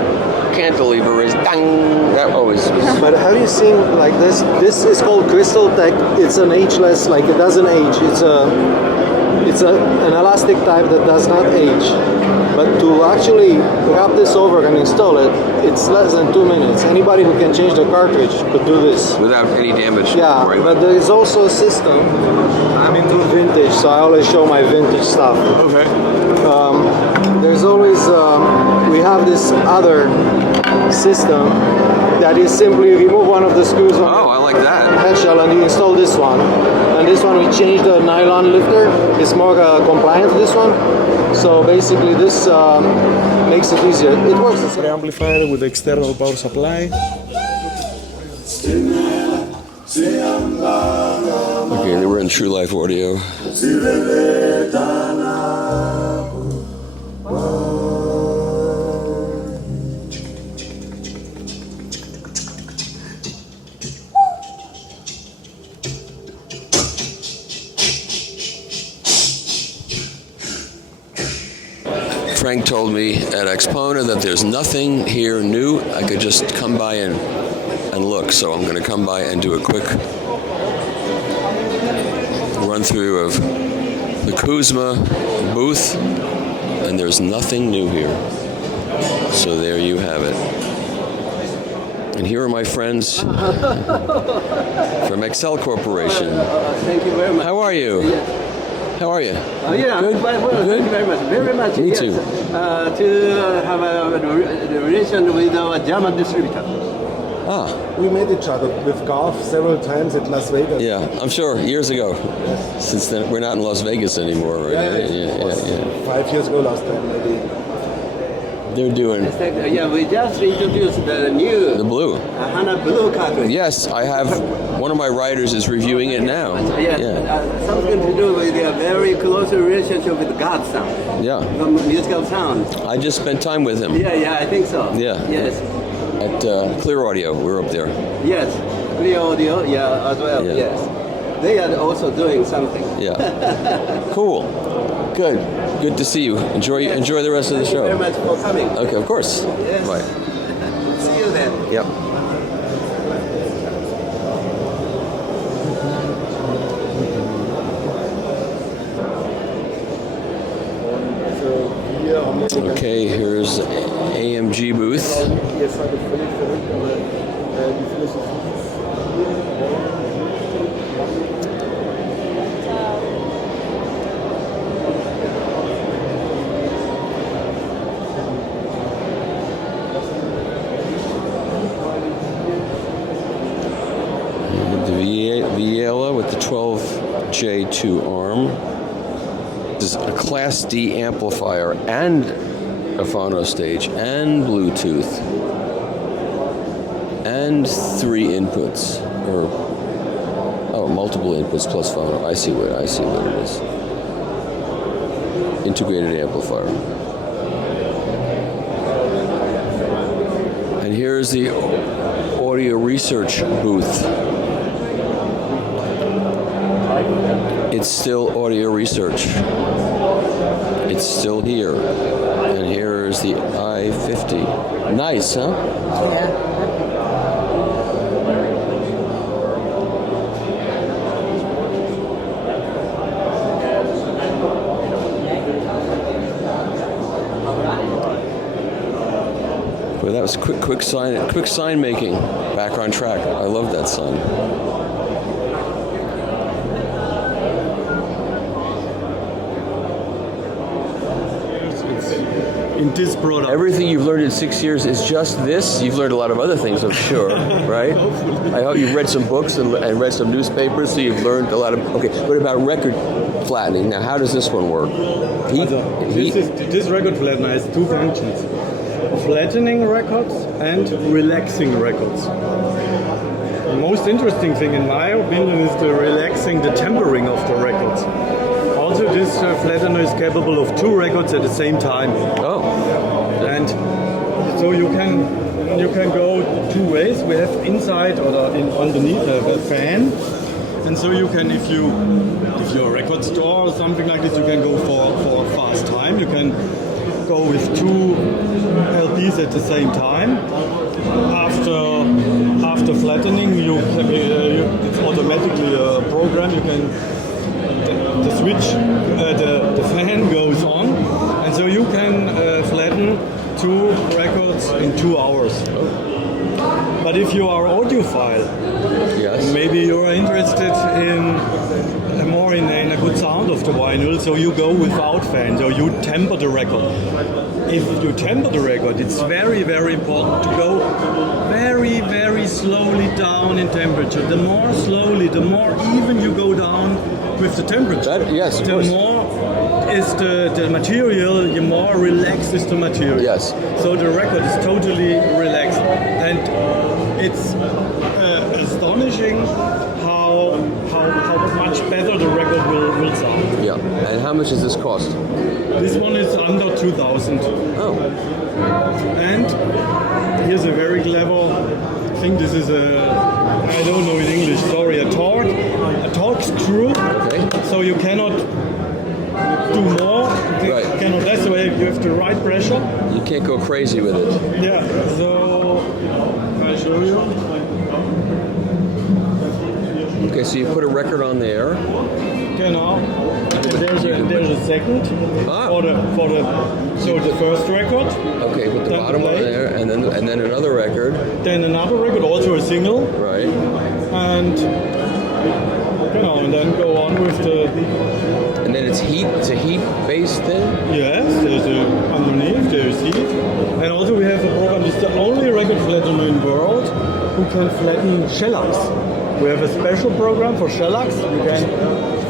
cantilever is. Dang! That always was... But have you seen like this? This is called Crystal Tech. It's an ageless, like it doesn't age. It's an elastic type that does not age. But to actually wrap this over and install it, it's less than 2 minutes. Anybody who can change the cartridge could do this. Without any damage. Yeah, Right. but there is also a system. I'm into vintage, so I always show my vintage stuff. Okay. There's always, we have this other system that is simply remove one of the screws on Oh, I like that. head shell and you install this one. And this one we change the nylon lifter. It's more compliant to this one. So basically this makes it easier. It works the same. Amplifier with external power supply. Okay, they were in True Life Audio. Frank told me at Expona that there's nothing here new. I could just come by and look. So I'm going to come by and do a quick run through of the Kuzma booth, and there's nothing new here. So there you have it. And here are my friends from Excel Corporation. Thank you very much. How are you? How are you? Yeah, Good? quite well. Good? Thank you very much. Very much. Me yes. too. To have a relation with our German distributor. Ah. We met each other with golf several times at Las Vegas. Yeah, I'm sure, years ago. Since then, we're not in Las Vegas anymore, right? Yeah. 5 years ago last time, maybe. They're doing Yeah, we just introduced the new the blue. HANA blue cartridge. Yes, I have. One of my writers is reviewing it now. Yes, Yeah. something to do with a very close relationship with God sound. Yeah. The musical sound. I just spent time with him. Yeah, I think so. Yeah. Yes. At Clear Audio, we were up there. Yes. Clear audio, yeah, as well. Yeah. Yes. They are also doing something. Yeah. Cool. Good. Good to see you. Enjoy the rest of the show. Thank you very much for coming. Okay, of course. Yes. Bye. See you then. Yep. Okay, here's AMG booth. The Viela with the 12J2 arm. This is a Class D amplifier and a phono stage and Bluetooth and 3 inputs, or multiple inputs plus phono. I see what it is. Integrated amplifier. And here's the audio research booth. It's still audio research. It's still here. And here's the I-50. Nice, huh? Yeah. Well, that was quick sign making. Back on track. I love that sign. In this product. Everything you've learned in 6 years is just this. You've learned a lot of other things, I'm sure, right? I hope you've read some books and read some newspapers, so you've learned a lot of. Okay, what about record flattening? Now, how does this one work? This record flattener has 2 functions: flattening records and relaxing records. The most interesting thing, in my opinion, is the relaxing the tempering of the records. Also, this flattener is capable of 2 records at the same time. Oh. And so you can go 2 ways. We have inside or underneath a fan, and so you can, if you're a record store or something like this, you can go for fast time. You can go with 2 LPs at the same time. After flattening, it's automatically a program. You can the switch, the fan goes on, and And so you can flatten 2 records in 2 hours. But if you are audiophile, yes, maybe you are interested in more in a good sound of the vinyl, so you go without fan, so you temper the record. If you temper the record, it's very, very important to go very, very slowly down in temperature. The more slowly, the more even you go down with the temperature. Yes, of the course. more is the material, the more relaxed is the material. Yes. So the record is totally relaxed. And it's astonishing how much better the record will sound. Yeah. And how much does this cost? This one is under 2,000. Oh. And here's a very clever, I think this is I don't know in English, sorry, a torque screw. Okay. So you cannot do more, right. Cannot less, so you have the right pressure. You can't go crazy with it. Yeah, so I'll show you. Okay, so you put a record on there. Genau. There's a second for the first record. Okay, put the bottom on there, and then another record. Then another record, also a single. Right. And and then go on with the. And then it's a heat-based thing. Yes, there's underneath there's heat, and also we have a program. It's the only record flattener in the world who can flatten shellacs. We have a special program for shellacs. You can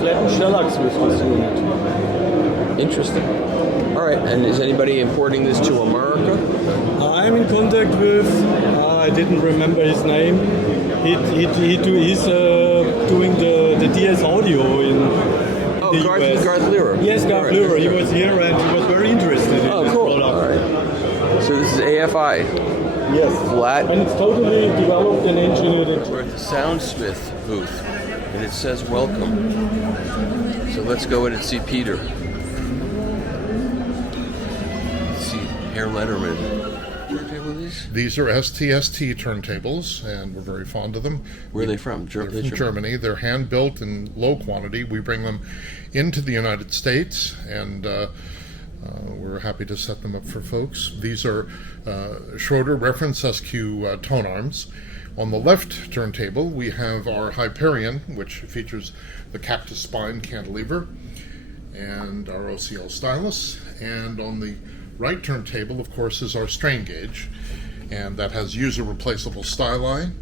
flatten shellacs with this unit. Interesting. All right, and is anybody importing this to America? I'm in contact with, I didn't remember his name. He's doing the DS audio in the US. Garth Lehrer. Yes, Garth Lehrer. He was here and he was very interested in this cool. product. All right. So this is AFI. Yes. Flat. And it's totally developed and engineered. We're at the Soundsmith booth, and it says welcome. So let's go in and see Peter. Let's see Herr Letterman. These are STST turntables, and we're very fond of them. Where are they from? They're from Germany. They're hand-built in low quantity. We bring them into the United States, and we're happy to set them up for folks. These are Schroeder reference SQ tone arms. On the left turntable, we have our Hyperion, which features the cactus spine cantilever, and our OCL stylus. And on the right turntable, of course, is our strain gauge, and that has user replaceable styli,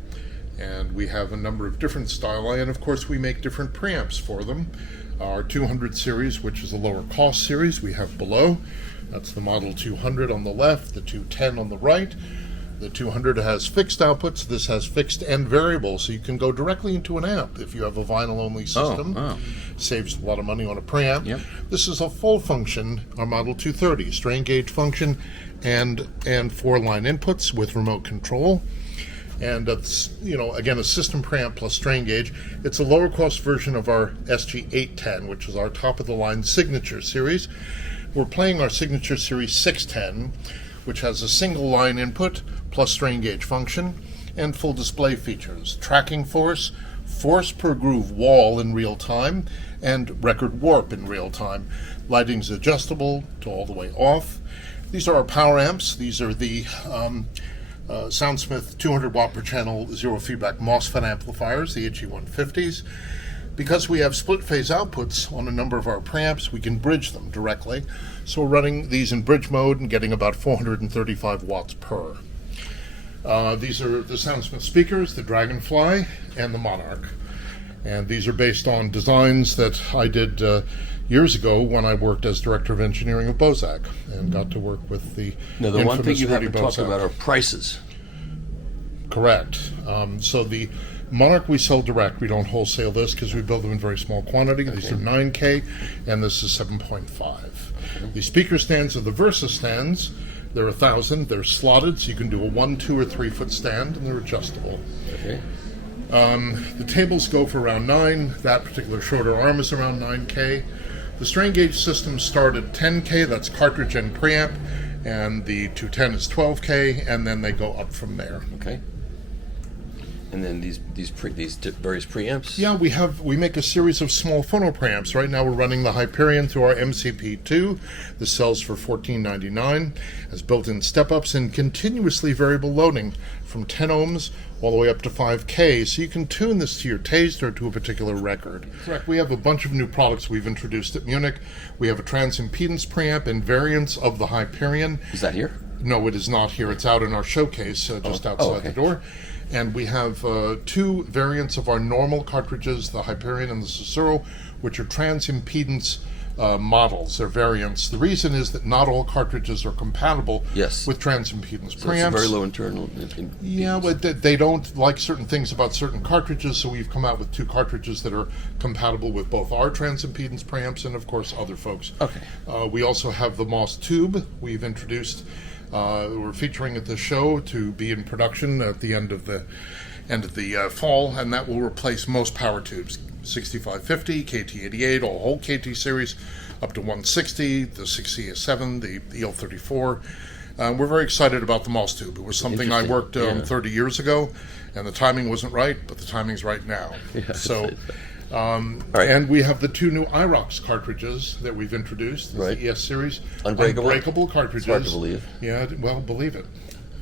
and we have a number of different styli, and of course we make different preamps for them. Our 200 series, which is a lower cost series, we have below. That's the Model 200 on the left, the 210 on the right. The 200 has fixed outputs. This has fixed and variable, so you can go directly into an amp if you have a vinyl-only system. Saves a lot of money on a preamp. Yep. This is a full function, our Model 230, strain gauge function and 4-line inputs with remote control. And it's, again, a system preamp plus strain gauge. It's a lower cost version of our SG810, which is our top-of-the-line signature series. We're playing our signature series 610, which has a single line input plus strain gauge function and full display features, tracking force, force per groove wall in real time, and record warp in real time. Lighting's adjustable to all the way off. These are our power amps. These are the Soundsmith 200 watt per channel zero feedback MOSFET amplifiers, the HE150s. Because we have split phase outputs on a number of our preamps, we can bridge them directly. So we're running these in bridge mode and getting about 435 watts per. These are the Soundsmith speakers, the Dragonfly and the Monarch. And these are based on designs that I did years ago when I worked as Director of Engineering of Bozak and got to work with the Now, the one thing you haven't Bozak. talked about are prices. Correct. So the Monarch we sell direct. We don't wholesale this because we build them in very small quantity. These are 9K, and this is 7.5. The speaker stands are the Versa stands. They're 1,000. They're slotted, so you can do a 1, 2, or 3 foot stand, and they're adjustable. Okay. The tables go for around 9. That particular shorter arm is around 9K. The strain gauge systems start at 10K. That's cartridge and preamp, and the 210 is 12K, and then they go up from there. Okay. And then these various preamps. Yeah, we make a series of small phono preamps. Right now we're running the Hyperion through our MCP2. This sells for $14.99. Has built-in step-ups and continuously variable loading from 10 ohms all the way up to 5K. So you can tune this to your taste or to a particular record. Correct. We have a bunch of new products we've introduced at Munich. We have a transimpedance preamp and variants of the Hyperion. Is that here? No, it is not here. It's out in our showcase just outside the door. And we have 2 variants of our normal cartridges, the Hyperion and the Cicero, which are transimpedance models. They're variants. The reason is that not all cartridges are compatible with transimpedance preamps. It's very low internal. Yeah, but they don't like certain things about certain cartridges, so we've come out with 2 cartridges that are compatible with both our transimpedance preamps and, of course, other folks. Okay. We also have the Moss Tube we've introduced. We're featuring at the show to be in production at the end of the fall, and that will replace most power tubes, 6550, KT88, all whole KT series, up to 160, the 6CS7, the EL34. We're very excited about the Moss Tube. It was something I worked on 30 years ago, and the timing wasn't right, but the timing's right now. So. And we have the 2 new IROX cartridges that we've introduced, the ES series. Unbreakable cartridges. It's hard to believe. Yeah, well, believe it.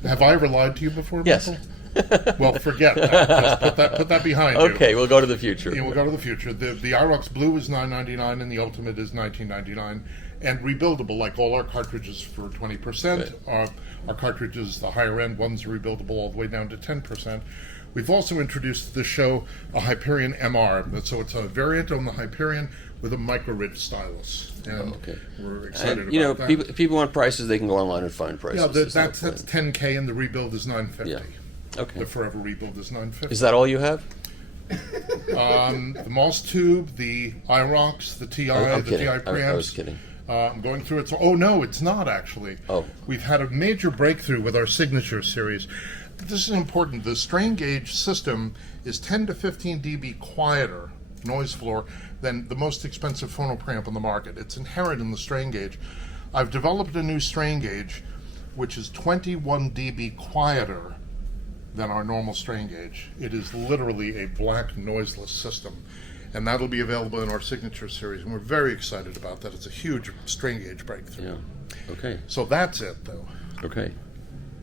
Have I ever lied to you before, Yes. Michael? Well, forget that. Just put that behind you. Okay, we'll go to the future. Yeah, we'll go to the future. The IROX Blue is $9.99 and the Ultimate is $19.99. And rebuildable, like all our cartridges, for 20%. Right. Our cartridges, the higher end ones, are rebuildable all the way down to 10%. We've also introduced to the show a Hyperion MR, so it's a variant on the Hyperion with a micro-ridge stylus. And we're excited about that. If people want prices, they can go online and find prices. Yeah, that's $10K and the rebuild is $950. Yeah. Okay. The Forever rebuild is $950. Is that all you have? The Moss Tube, the IROX, the TI, the TI preamps. I was kidding. I'm going through it. Oh, no, it's not actually. Oh. We've had a major breakthrough with our Signature series. This is important. The strain gauge system is 10 to 15 dB quieter noise floor than the most expensive phono preamp on the market. It's inherent in the strain gauge. I've developed a new strain gauge which is 21 dB quieter than our normal strain gauge. It is literally a black noiseless system, and that'll be available in our Signature series, and we're very excited about that. It's a huge strain gauge breakthrough. Yeah. Okay. So that's it, though. Okay.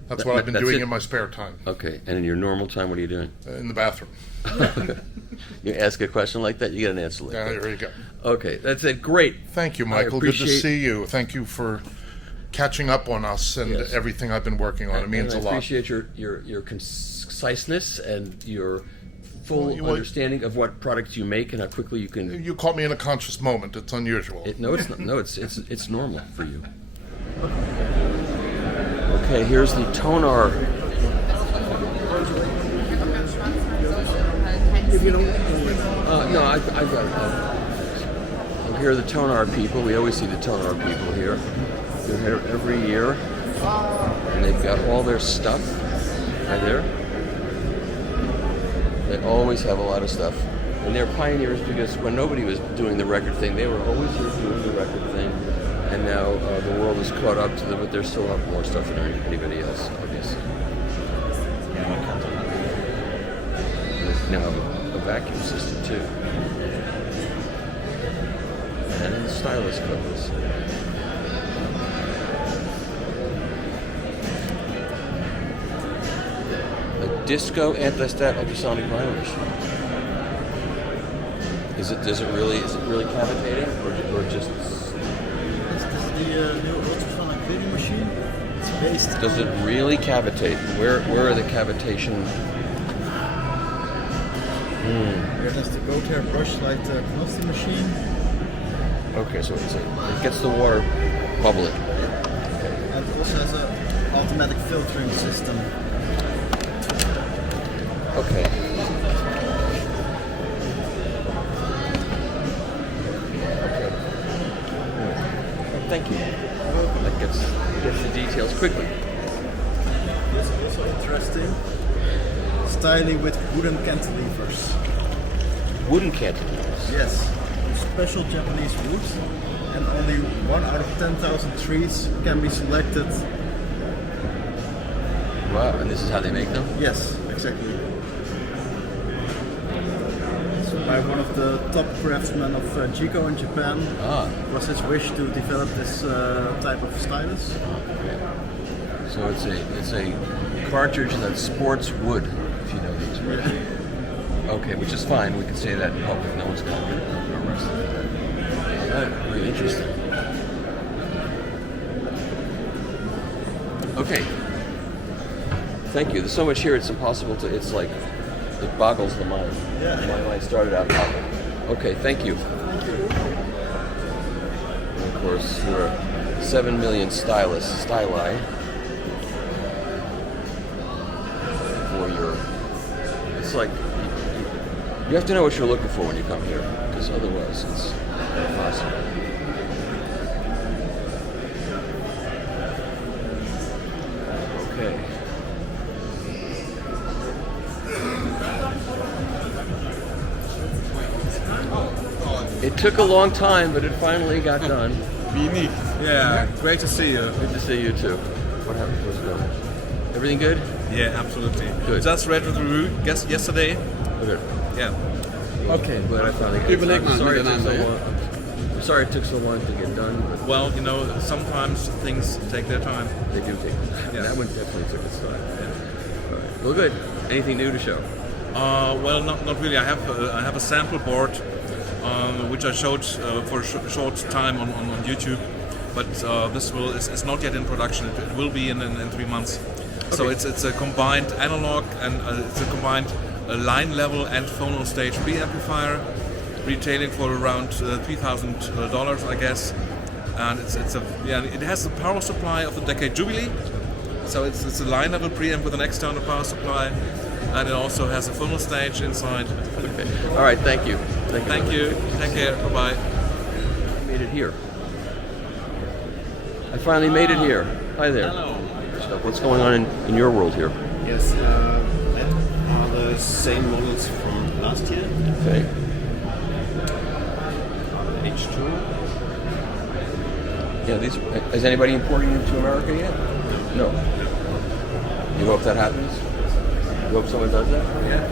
That's what I've been doing in my spare time. Okay. And in your normal time, what are you doing? In the bathroom. You ask a question like that, you get an answer like that. There you go. Okay, that's it. Great. Thank you, Michael. Good to see you. Thank you for catching up on us and everything I've been working on. It means a lot. I appreciate your conciseness and your full understanding of what products you make and how quickly you can. You caught me in a conscious moment. It's unusual. No, it's not. No, it's normal for you. Okay, here's the Tonar. No, I've got it. Here are the Tonar people. We always see the Tonar people here. They're here every year, and they've got all their stuff right there. They always have a lot of stuff. And they're pioneers because when nobody was doing the record thing, they were always here doing the record thing. And now the world has caught up to them, but they still have more stuff than anybody else, obviously. There's now a vacuum system, too. And the stylus covers. A disco anti-stat ultrasonic vinyl machine. Is it really cavitating or just? This is the new ultrasonic video machine. It's based. Does it really cavitate? Where are the cavitation? It has the go-tear brush like the Knossi machine. Okay, so it gets the water bubbling. Okay. And it also has an automatic filtering system. Okay. Thank you. That gets the details quickly. This is also interesting. Styling with wooden cantilevers. Wooden cantilevers? Yes. Special Japanese wood, and only 1 out of 10,000 trees can be selected. Wow, and this is how they make them? Yes, exactly. by one of the top craftsmen of Chico in Japan. It was his wish to develop this type of stylus. So it's a cartridge that sports wood, if you know these words. Okay, which is fine. We can say that in public. No one's going to get arrested. Very interesting. Okay. Thank you. There's so much here. It's impossible to. It's like it boggles the mind. Yeah. My mind started out boggled. Okay. Thank you. And of course, there are 7 million styli. For your. It's like you have to know what you're looking for when you come here, because otherwise it's impossible. Okay. It took a long time, but it finally got done. Wenig. Yeah, great to see you. Good to see you too. What happened? What's going on? Everything good? Yeah, absolutely. Good. Just read the review yesterday. Good. Yeah. Okay, but I finally got it done. I'm sorry it took so long to get done. But Well, you know, sometimes things take their time. they do take time. Yeah. That one definitely took its time. All right. Well, good. Anything new to show? Well, not really. I have a sample board, which I showed for a short time on YouTube, but this is not yet in production. It will be in 3 months. So Okay. it's a combined analog and it's a combined line level and phono stage preamplifier, retailing for around $3,000, I guess. And it has the power supply of the Decade Jubilee. So it's a line level preamp with an external power supply, and it also has a phono stage inside. Okay. All right. Thank you. Thank you. Take care. Bye bye. I made it here. I finally made it here. Hi there. Hello. What's going on in your world here? Yes, that are the same models from last year. Okay. H2. Yeah. Is anybody importing them to America yet? No. You hope that happens? You hope someone does that? Yeah.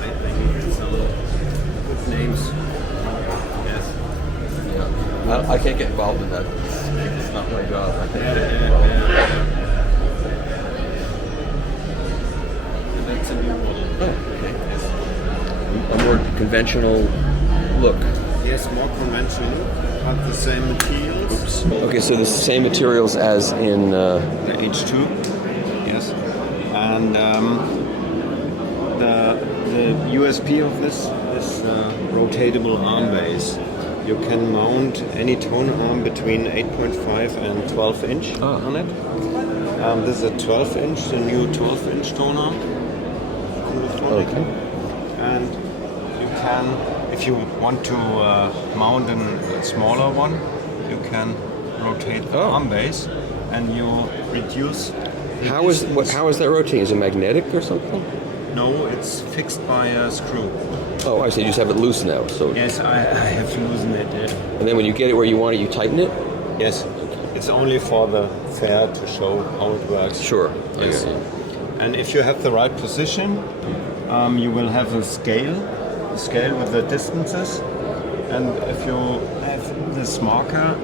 I think some good names. Yes. Yeah. I can't get involved in that. It's not my job. I think. That's a new model. Oh, okay. A more conventional look. Yes, more conventional, but the same materials. Oops. Okay, so the same materials as in the H2. Yes, and the USP of this is rotatable arm base. You can mount any tone arm between 8.5 and 12 inch on it. This is a 12 inch, the new 12 inch tone arm. Okay. And you can, if you want to mount a smaller one, you can rotate the arm base and you reduce. How is that rotating? Is it magnetic or something? No, it's fixed by a screw. Oh, I see. You just have it loose now. So yes, I have to loosen it. Yeah. And then when you get it where you want it, you tighten it? Yes. It's only for the fair to show how it works. Sure. Yes. And if you have the right position, you will have a scale with the distances. And if you have this marker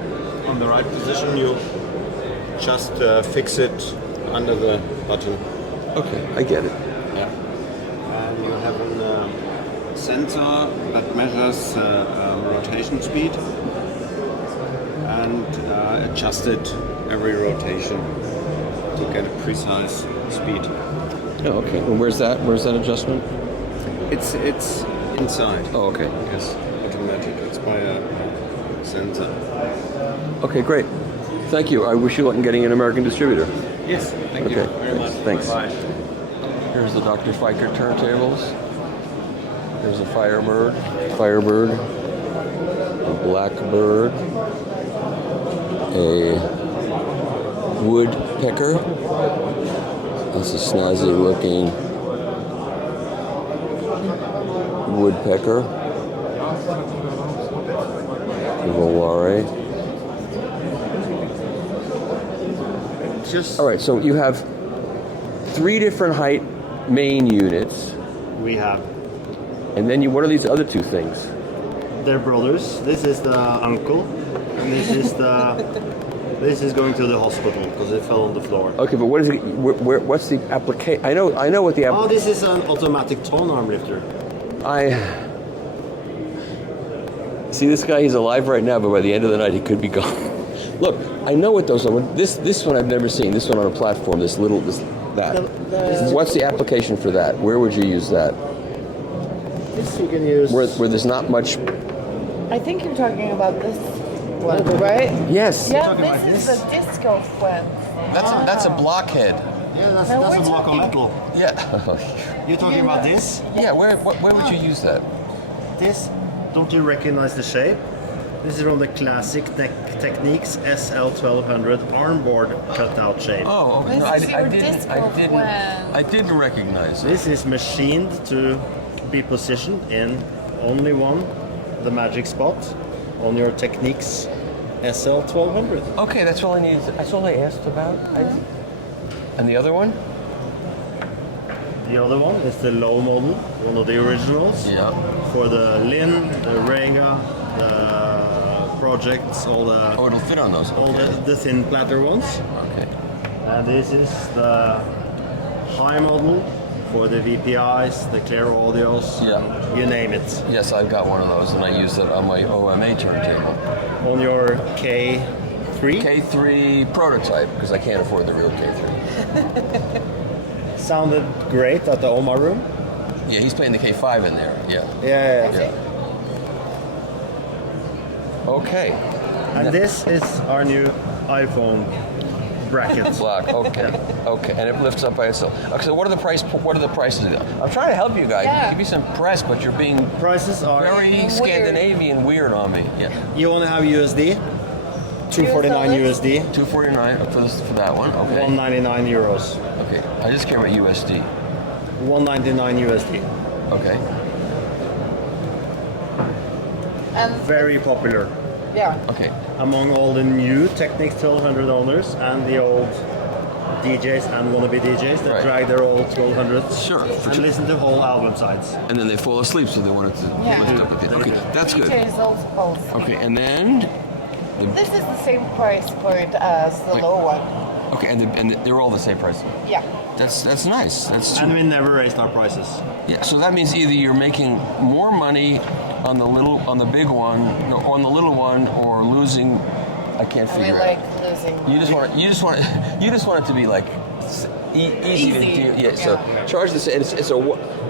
on the right position, you just fix it under the button. Okay, I get it. Yeah. And you have a sensor that measures rotation speed and adjust it every rotation to get a precise speed. Oh, okay. And where's that adjustment? It's inside. Oh, okay. Yes, automatic. It's by a sensor. Okay, great. Thank you. I wish you luck in getting an American distributor. Yes, thank you very much. Thanks. Bye. Here's the Dr. Fiker turntables. There's a Firebird, a Blackbird, a Woodpecker. That's a snazzy looking Woodpecker. Volare. All right, so you have 3 different height main units. We have And then what are these other two things? They're brothers. This is the uncle, and this is going to the hospital because it fell on the floor. Okay, but what is it? What's the application? I know what the. Oh, this is an automatic tone arm lifter. I see this guy. He's alive right now, but by the end of the night, he could be gone. Look, I know what those are. This one I've never seen. This one on a platform. That. What's the application for that? Where would you use that? This you can use. Where there's not much. I think you're talking about this one, right? Yes. Yeah, this is the disco one. That's a blockhead. Yeah, that's a block of metal. Yeah. You're talking about this? Yeah. Where would you use that? This, don't you recognize the shape? This is from the classic Techniques SL1200 armboard cutout shape. Oh, okay. No, I didn't recognize it. This is machined to be positioned in only the magic spot on your Techniques SL1200. Okay, that's all I needed. That's all I asked about. And the other one? The other one is the low model, one of the originals. Yeah. For the Lin, the Rega, the projects, all the. Oh, it'll fit on those. All the thin platter ones. Okay. And this is the high model for the VPIs, the clear audios, you name it. Yes, I've got one of those, and I use it on my OMA turntable. On your K3? K3 prototype, because I can't afford the real K3. Sounded great at the OMA room. Yeah, he's playing the K5 in there. Yeah. Okay. And this is our new iPhone bracket. Block. Okay. Okay. And it lifts up by itself. Okay. So what are the prices? I'm trying to help you guys. Yeah. Give me some press, but you're being prices are very Scandinavian weird on me. Yeah. You want to have USD? 249 USD. 249 for that one. Okay. 199 euros. Okay. I just care about USD. 199 USD. Okay. Very popular. Yeah. Okay. Among all the new Technics 1200 owners and the old DJs and wannabe DJs that drag their old 1200s. Sure. And listen to whole album sides. And then they fall asleep, so they want it to lift up. Okay. That's good. DJs also. Okay. And then. This is the same price point as the low one. Okay, and they're all the same price. Yeah. That's nice. And we never raised our prices. Yeah. So that means either you're making more money on the big one, on the little one, or losing. I can't figure out. Losing. You just want it to be like easy to do. Yeah. So charge this.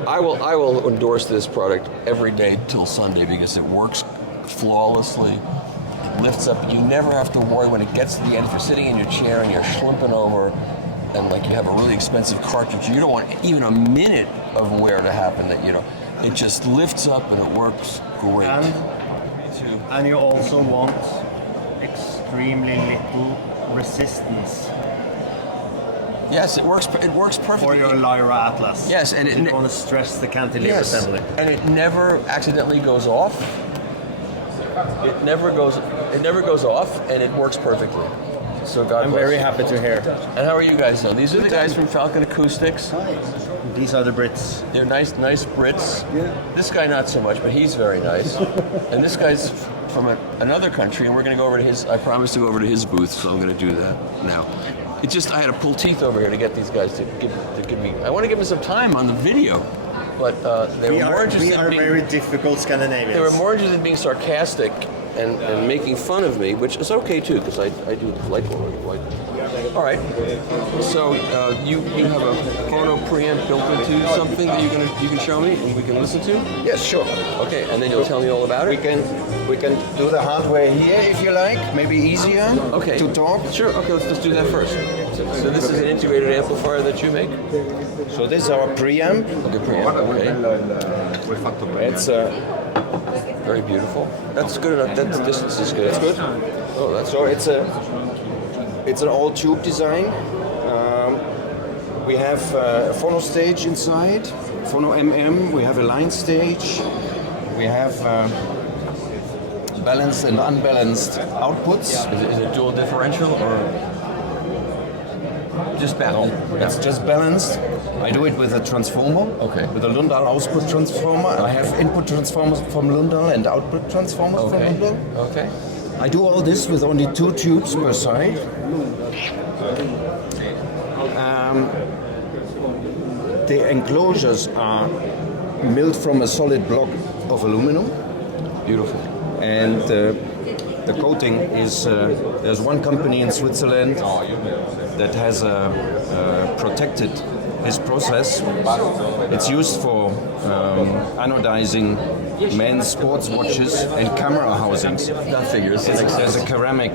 I will endorse this product every day till Sunday because it works flawlessly. It lifts up. You never have to worry when it gets to the end. If you're sitting in your chair and you're slumping over, and like you have a really expensive cartridge, you don't want even a minute of wear to happen. It just lifts up and it works great. And you also want extremely little resistance. Yes, it works perfectly. For your Lyra Atlas. Yes, and you don't want to stress the cantilever assembly. And it never accidentally goes off. It never goes off, and it works perfectly. So God I'm bless. very happy to hear. And how are you guys though? These are the guys from Falcon Acoustics. These are the Brits. They're nice Brits. Yeah. This guy not so much, but he's very nice. And this guy's from another country, and we're going to go over to his. I promised to go over to his booth, so I'm going to do that now. It just I had to pull teeth over here to get these guys to give me. I want to give them some time on the video, but they were more interested. We are very difficult Scandinavians. They were more interested in being sarcastic and making fun of me, which is okay too, because I do like one. All right. So you have a phono preamp built into something that you can show me and we can listen to? Yes, sure. Okay, and then you'll tell me all about it. We can do the hardware here if you like. Maybe easier. Okay. To talk. Sure. Okay, let's do that first. So this is an integrated amplifier that you make. So this is our preamp. Okay, preamp. Okay. It's very beautiful. That's good enough. That distance is good. That's good. Oh, that's so it's an all tube design. We have a phono stage inside, phono MM. We have a line stage. We have balanced and unbalanced outputs. Is it dual differential or just balanced? No, it's just balanced. I do it with a transformer. Okay. With a Lundal output transformer. I have input transformers from Lundal and output transformers from Lundal. Okay. I do all this with only 2 tubes per side. The enclosures are milled from a solid block of aluminum. Beautiful. And the coating is, there's one company in Switzerland that has protected his process. It's used for anodizing men's sports watches and camera housings. That figures. There's a ceramic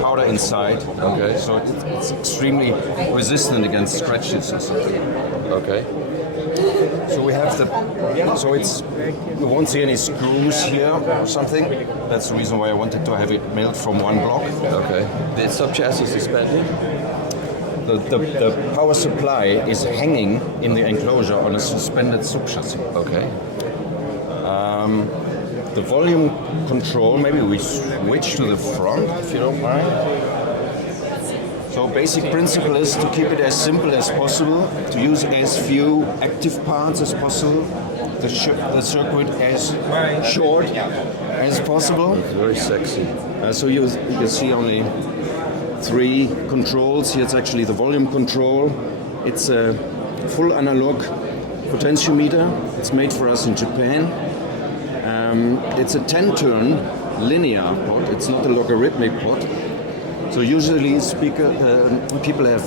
powder inside. Okay. So it's extremely resistant against scratches and stuff. Okay. So we have so you won't see any screws here or something. That's the reason why I wanted to have it milled from one block. Okay. The sub-chassis suspended? The power supply is hanging in the enclosure on a suspended sub-chassis. Okay. The volume control, maybe we switch to the front, if you don't mind. So basic principle is to keep it as simple as possible, to use as few active parts as possible, the circuit as short as possible. It's very sexy. So you see only 3 controls. Here it's actually the volume control. It's a full analog potentiometer. It's made for us in Japan. It's a 10-turn linear pot. It's not a logarithmic pot. So usually people have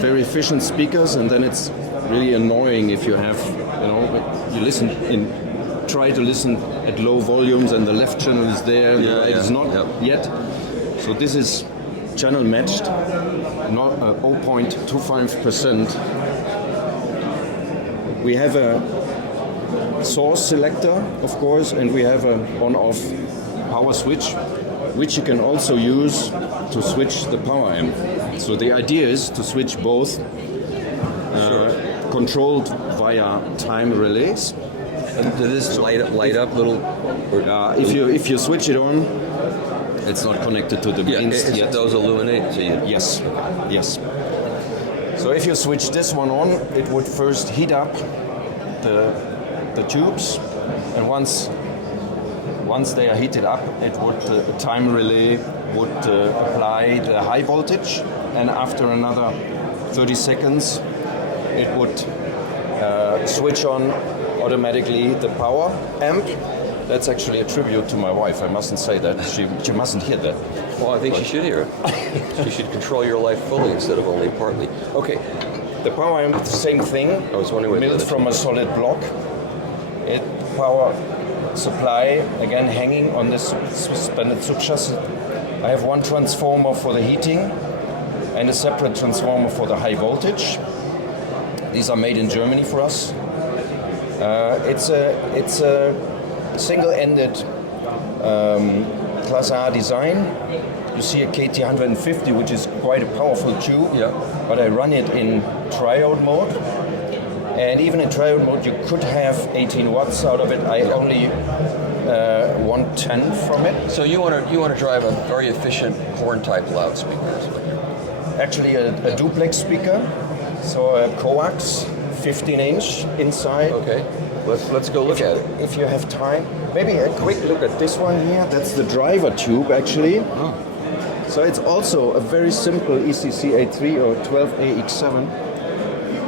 very efficient speakers, and then it's really annoying if you have, try to listen at low volumes and the left channel is there, the right is not yet. So this is channel matched, not 0.25%. We have a source selector, of course, and we have a on-off power switch, which you can also use to switch the power amp. So the idea is to switch both, controlled via time relays. And does this light up little? If you switch it on, it's not connected to the mains yet. Those illuminate. So yes. So if you switch this one on, it would first heat up the tubes, and once they are heated up, it would the time relay would apply the high voltage, and after another 30 seconds, it would switch on automatically the power amp. That's actually a tribute to my wife. I mustn't say that. She mustn't hear that. Well, I think she should hear it. She should control your life fully instead of only partly. Okay. The power amp, the same thing. I was wondering. Milled from a solid block. Power supply again hanging on this suspended sub-chassis. I have one transformer for the heating and a separate transformer for the high voltage. These are made in Germany for us. It's a single-ended Class A design. You see a KT150, which is quite a powerful tube, but I run it in triode mode. And even in triode mode, you could have 18 watts out of it. I only 110 from it. So you want to drive a very efficient horn-type loudspeaker? Actually, a duplex speaker, so a coax, 15-inch inside. Okay, let's go look at it. If you have time, maybe a quick look at this one here. That's the driver tube, actually. Oh. So it's also a very simple ECC-A3 or 12AX7.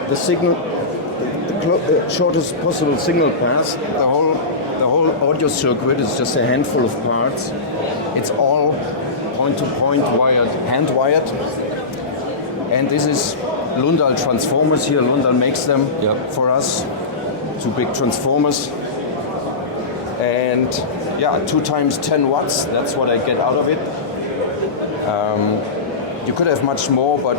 The signal. The shortest possible signal path. The whole audio circuit is just a handful of parts. It's all point-to-point wired, hand-wired. And this is Lundal transformers here. Lundal makes them for us. 2 big transformers. And 2 times 10 watts. That's what I get out of it. You could have much more, but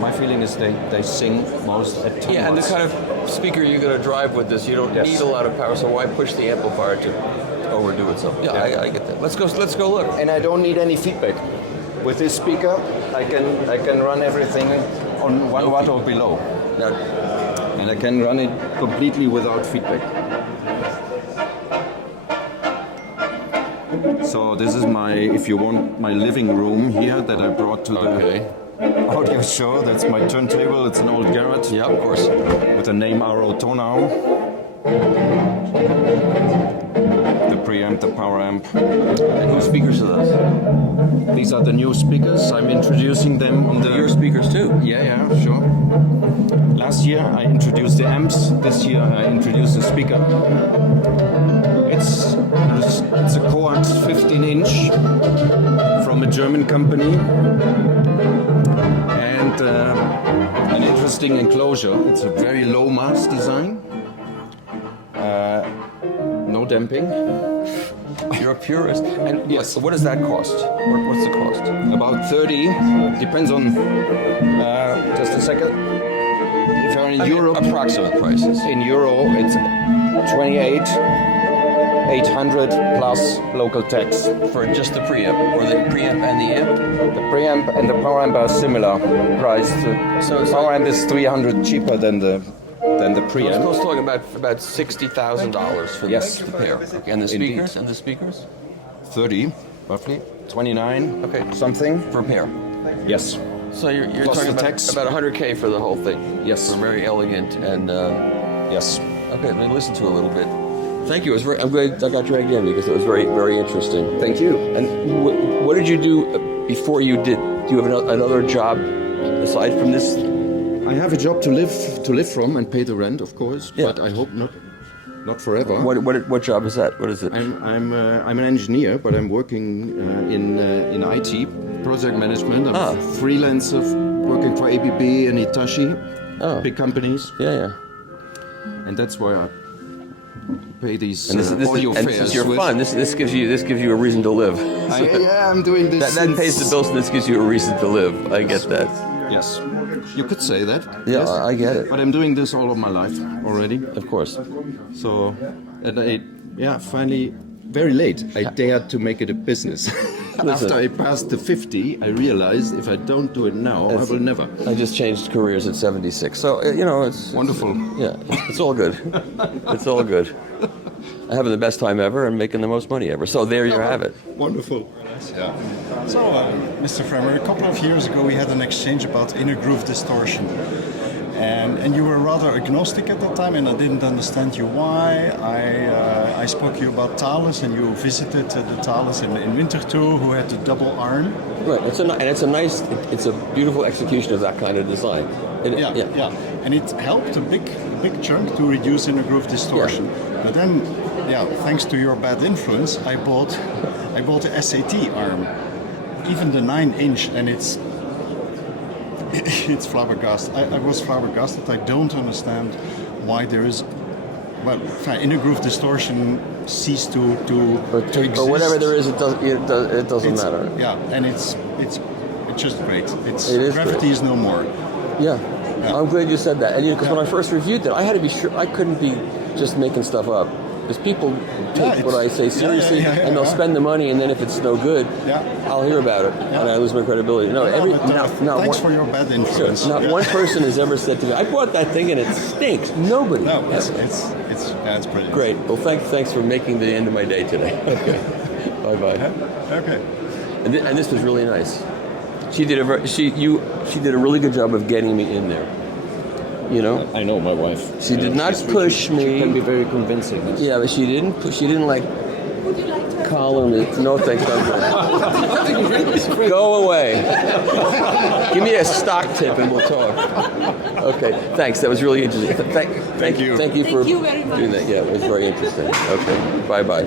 my feeling is they sing most at 10 Yeah, and the watts. kind of speaker you're going to drive with this, you don't need a lot of power, so why push the amplifier to overdo it? So I get that. Let's go look. And I don't need any feedback. With this speaker, I can run everything on 1 watt or below. And I can run it completely without feedback. So this is my living room here that I brought to audio show. That's my turntable. It's an old Garrett. Yeah, of course. With the name RO tone arm. The preamp, the power amp. And whose speakers are those? These are the new speakers. I'm introducing them on the... Your speakers too? Yeah, sure. Last year I introduced the amps. This year I introduced the speaker. It's a quad 15-inch from a German company. And an interesting enclosure. It's a very low mass design. No damping. You're a purist. And yes, what does that cost? What's the cost? About 30. Depends on. Just a second. If you're in Europe, approximate prices. In euro, it's 28, 800 plus local tax. For just the preamp, or the preamp and the amp? The preamp and the power amp are similar priced. So power amp is 300 cheaper than the preamp. I was talking about $60,000 for the pair. Okay. And the speakers? Indeed. And the speakers? 30, roughly. 29. Okay. Something. For a pair. Yes. So you're Plus talking the about, tax. about $100K for the whole thing. Yes. For very elegant and. Yes. Okay, let me listen to it a little bit. Thank you. I'm glad I got dragged in because it was very, very interesting. Thank you. And what did you do before you did? Do you have another job aside from this? I have a job to live from and pay the rent, of course. Yeah. But I hope not forever. What job is that? What is it? I'm an engineer, but I'm working in IT, project management. I'm a freelancer working for ABB and Hitachi, big companies. Yeah. And that's why I pay these And audio fares. this is your fun. This gives you a reason to live. I'm doing this. That pays the bills, and this gives you a reason to live. I get that. Yes, you could say that. Yeah, yes. I get it. But I'm doing this all of my life already. Of course. So, and finally, very late, I dared to make it a business. After I passed the 50, I realized if I don't do it now, I will never. I just changed careers at 76, so it's wonderful. Yeah, it's all good. It's all good. I'm having the best time ever and making the most money ever. So there you have it. Wonderful. Yeah. So, Mr. Fremer, a couple of years ago we had an exchange about inner groove distortion. And you were rather agnostic at that time, and I didn't understand you why. I spoke to you about Thales, and you visited the Thales in Winterthur, who had the double arm. Right, it's a beautiful execution of that kind of design. Yeah. And it helped a big chunk to reduce inner groove distortion. Yeah. But then, thanks to your bad influence, I bought the SAT arm, even the 9-inch, and it's flabbergasted. I was flabbergasted. I don't understand why there is, inner groove distortion ceased to exist. Or whatever there is, it doesn't matter. Yeah, and it's just great. It is gravity great. is no more. Yeah. I'm glad you said that. And because when I first reviewed it, I had to be sure I couldn't be just making stuff up. Because people take what I say seriously, and they'll spend the money, and then if it's no good, I'll hear about it, and I lose my credibility. Thanks for your bad influence. Not one person has ever said to me, "I bought that thing and it stinks." Nobody. No, it's brilliant. Great. Well, thanks for making the end of my day today. Okay. Bye. Okay. And this was really nice. She did a really good job of getting me in there. You know, I know my wife. She did not push me. She can be very convincing. Yeah, but she didn't push. She didn't like collar me. No, thanks. I'm good. Go away. Give me a stock tip and we'll talk. Okay, thanks. That was really interesting. Thank you. Thank you for Thank you very much. doing that. Yeah, it was very interesting. Okay, bye.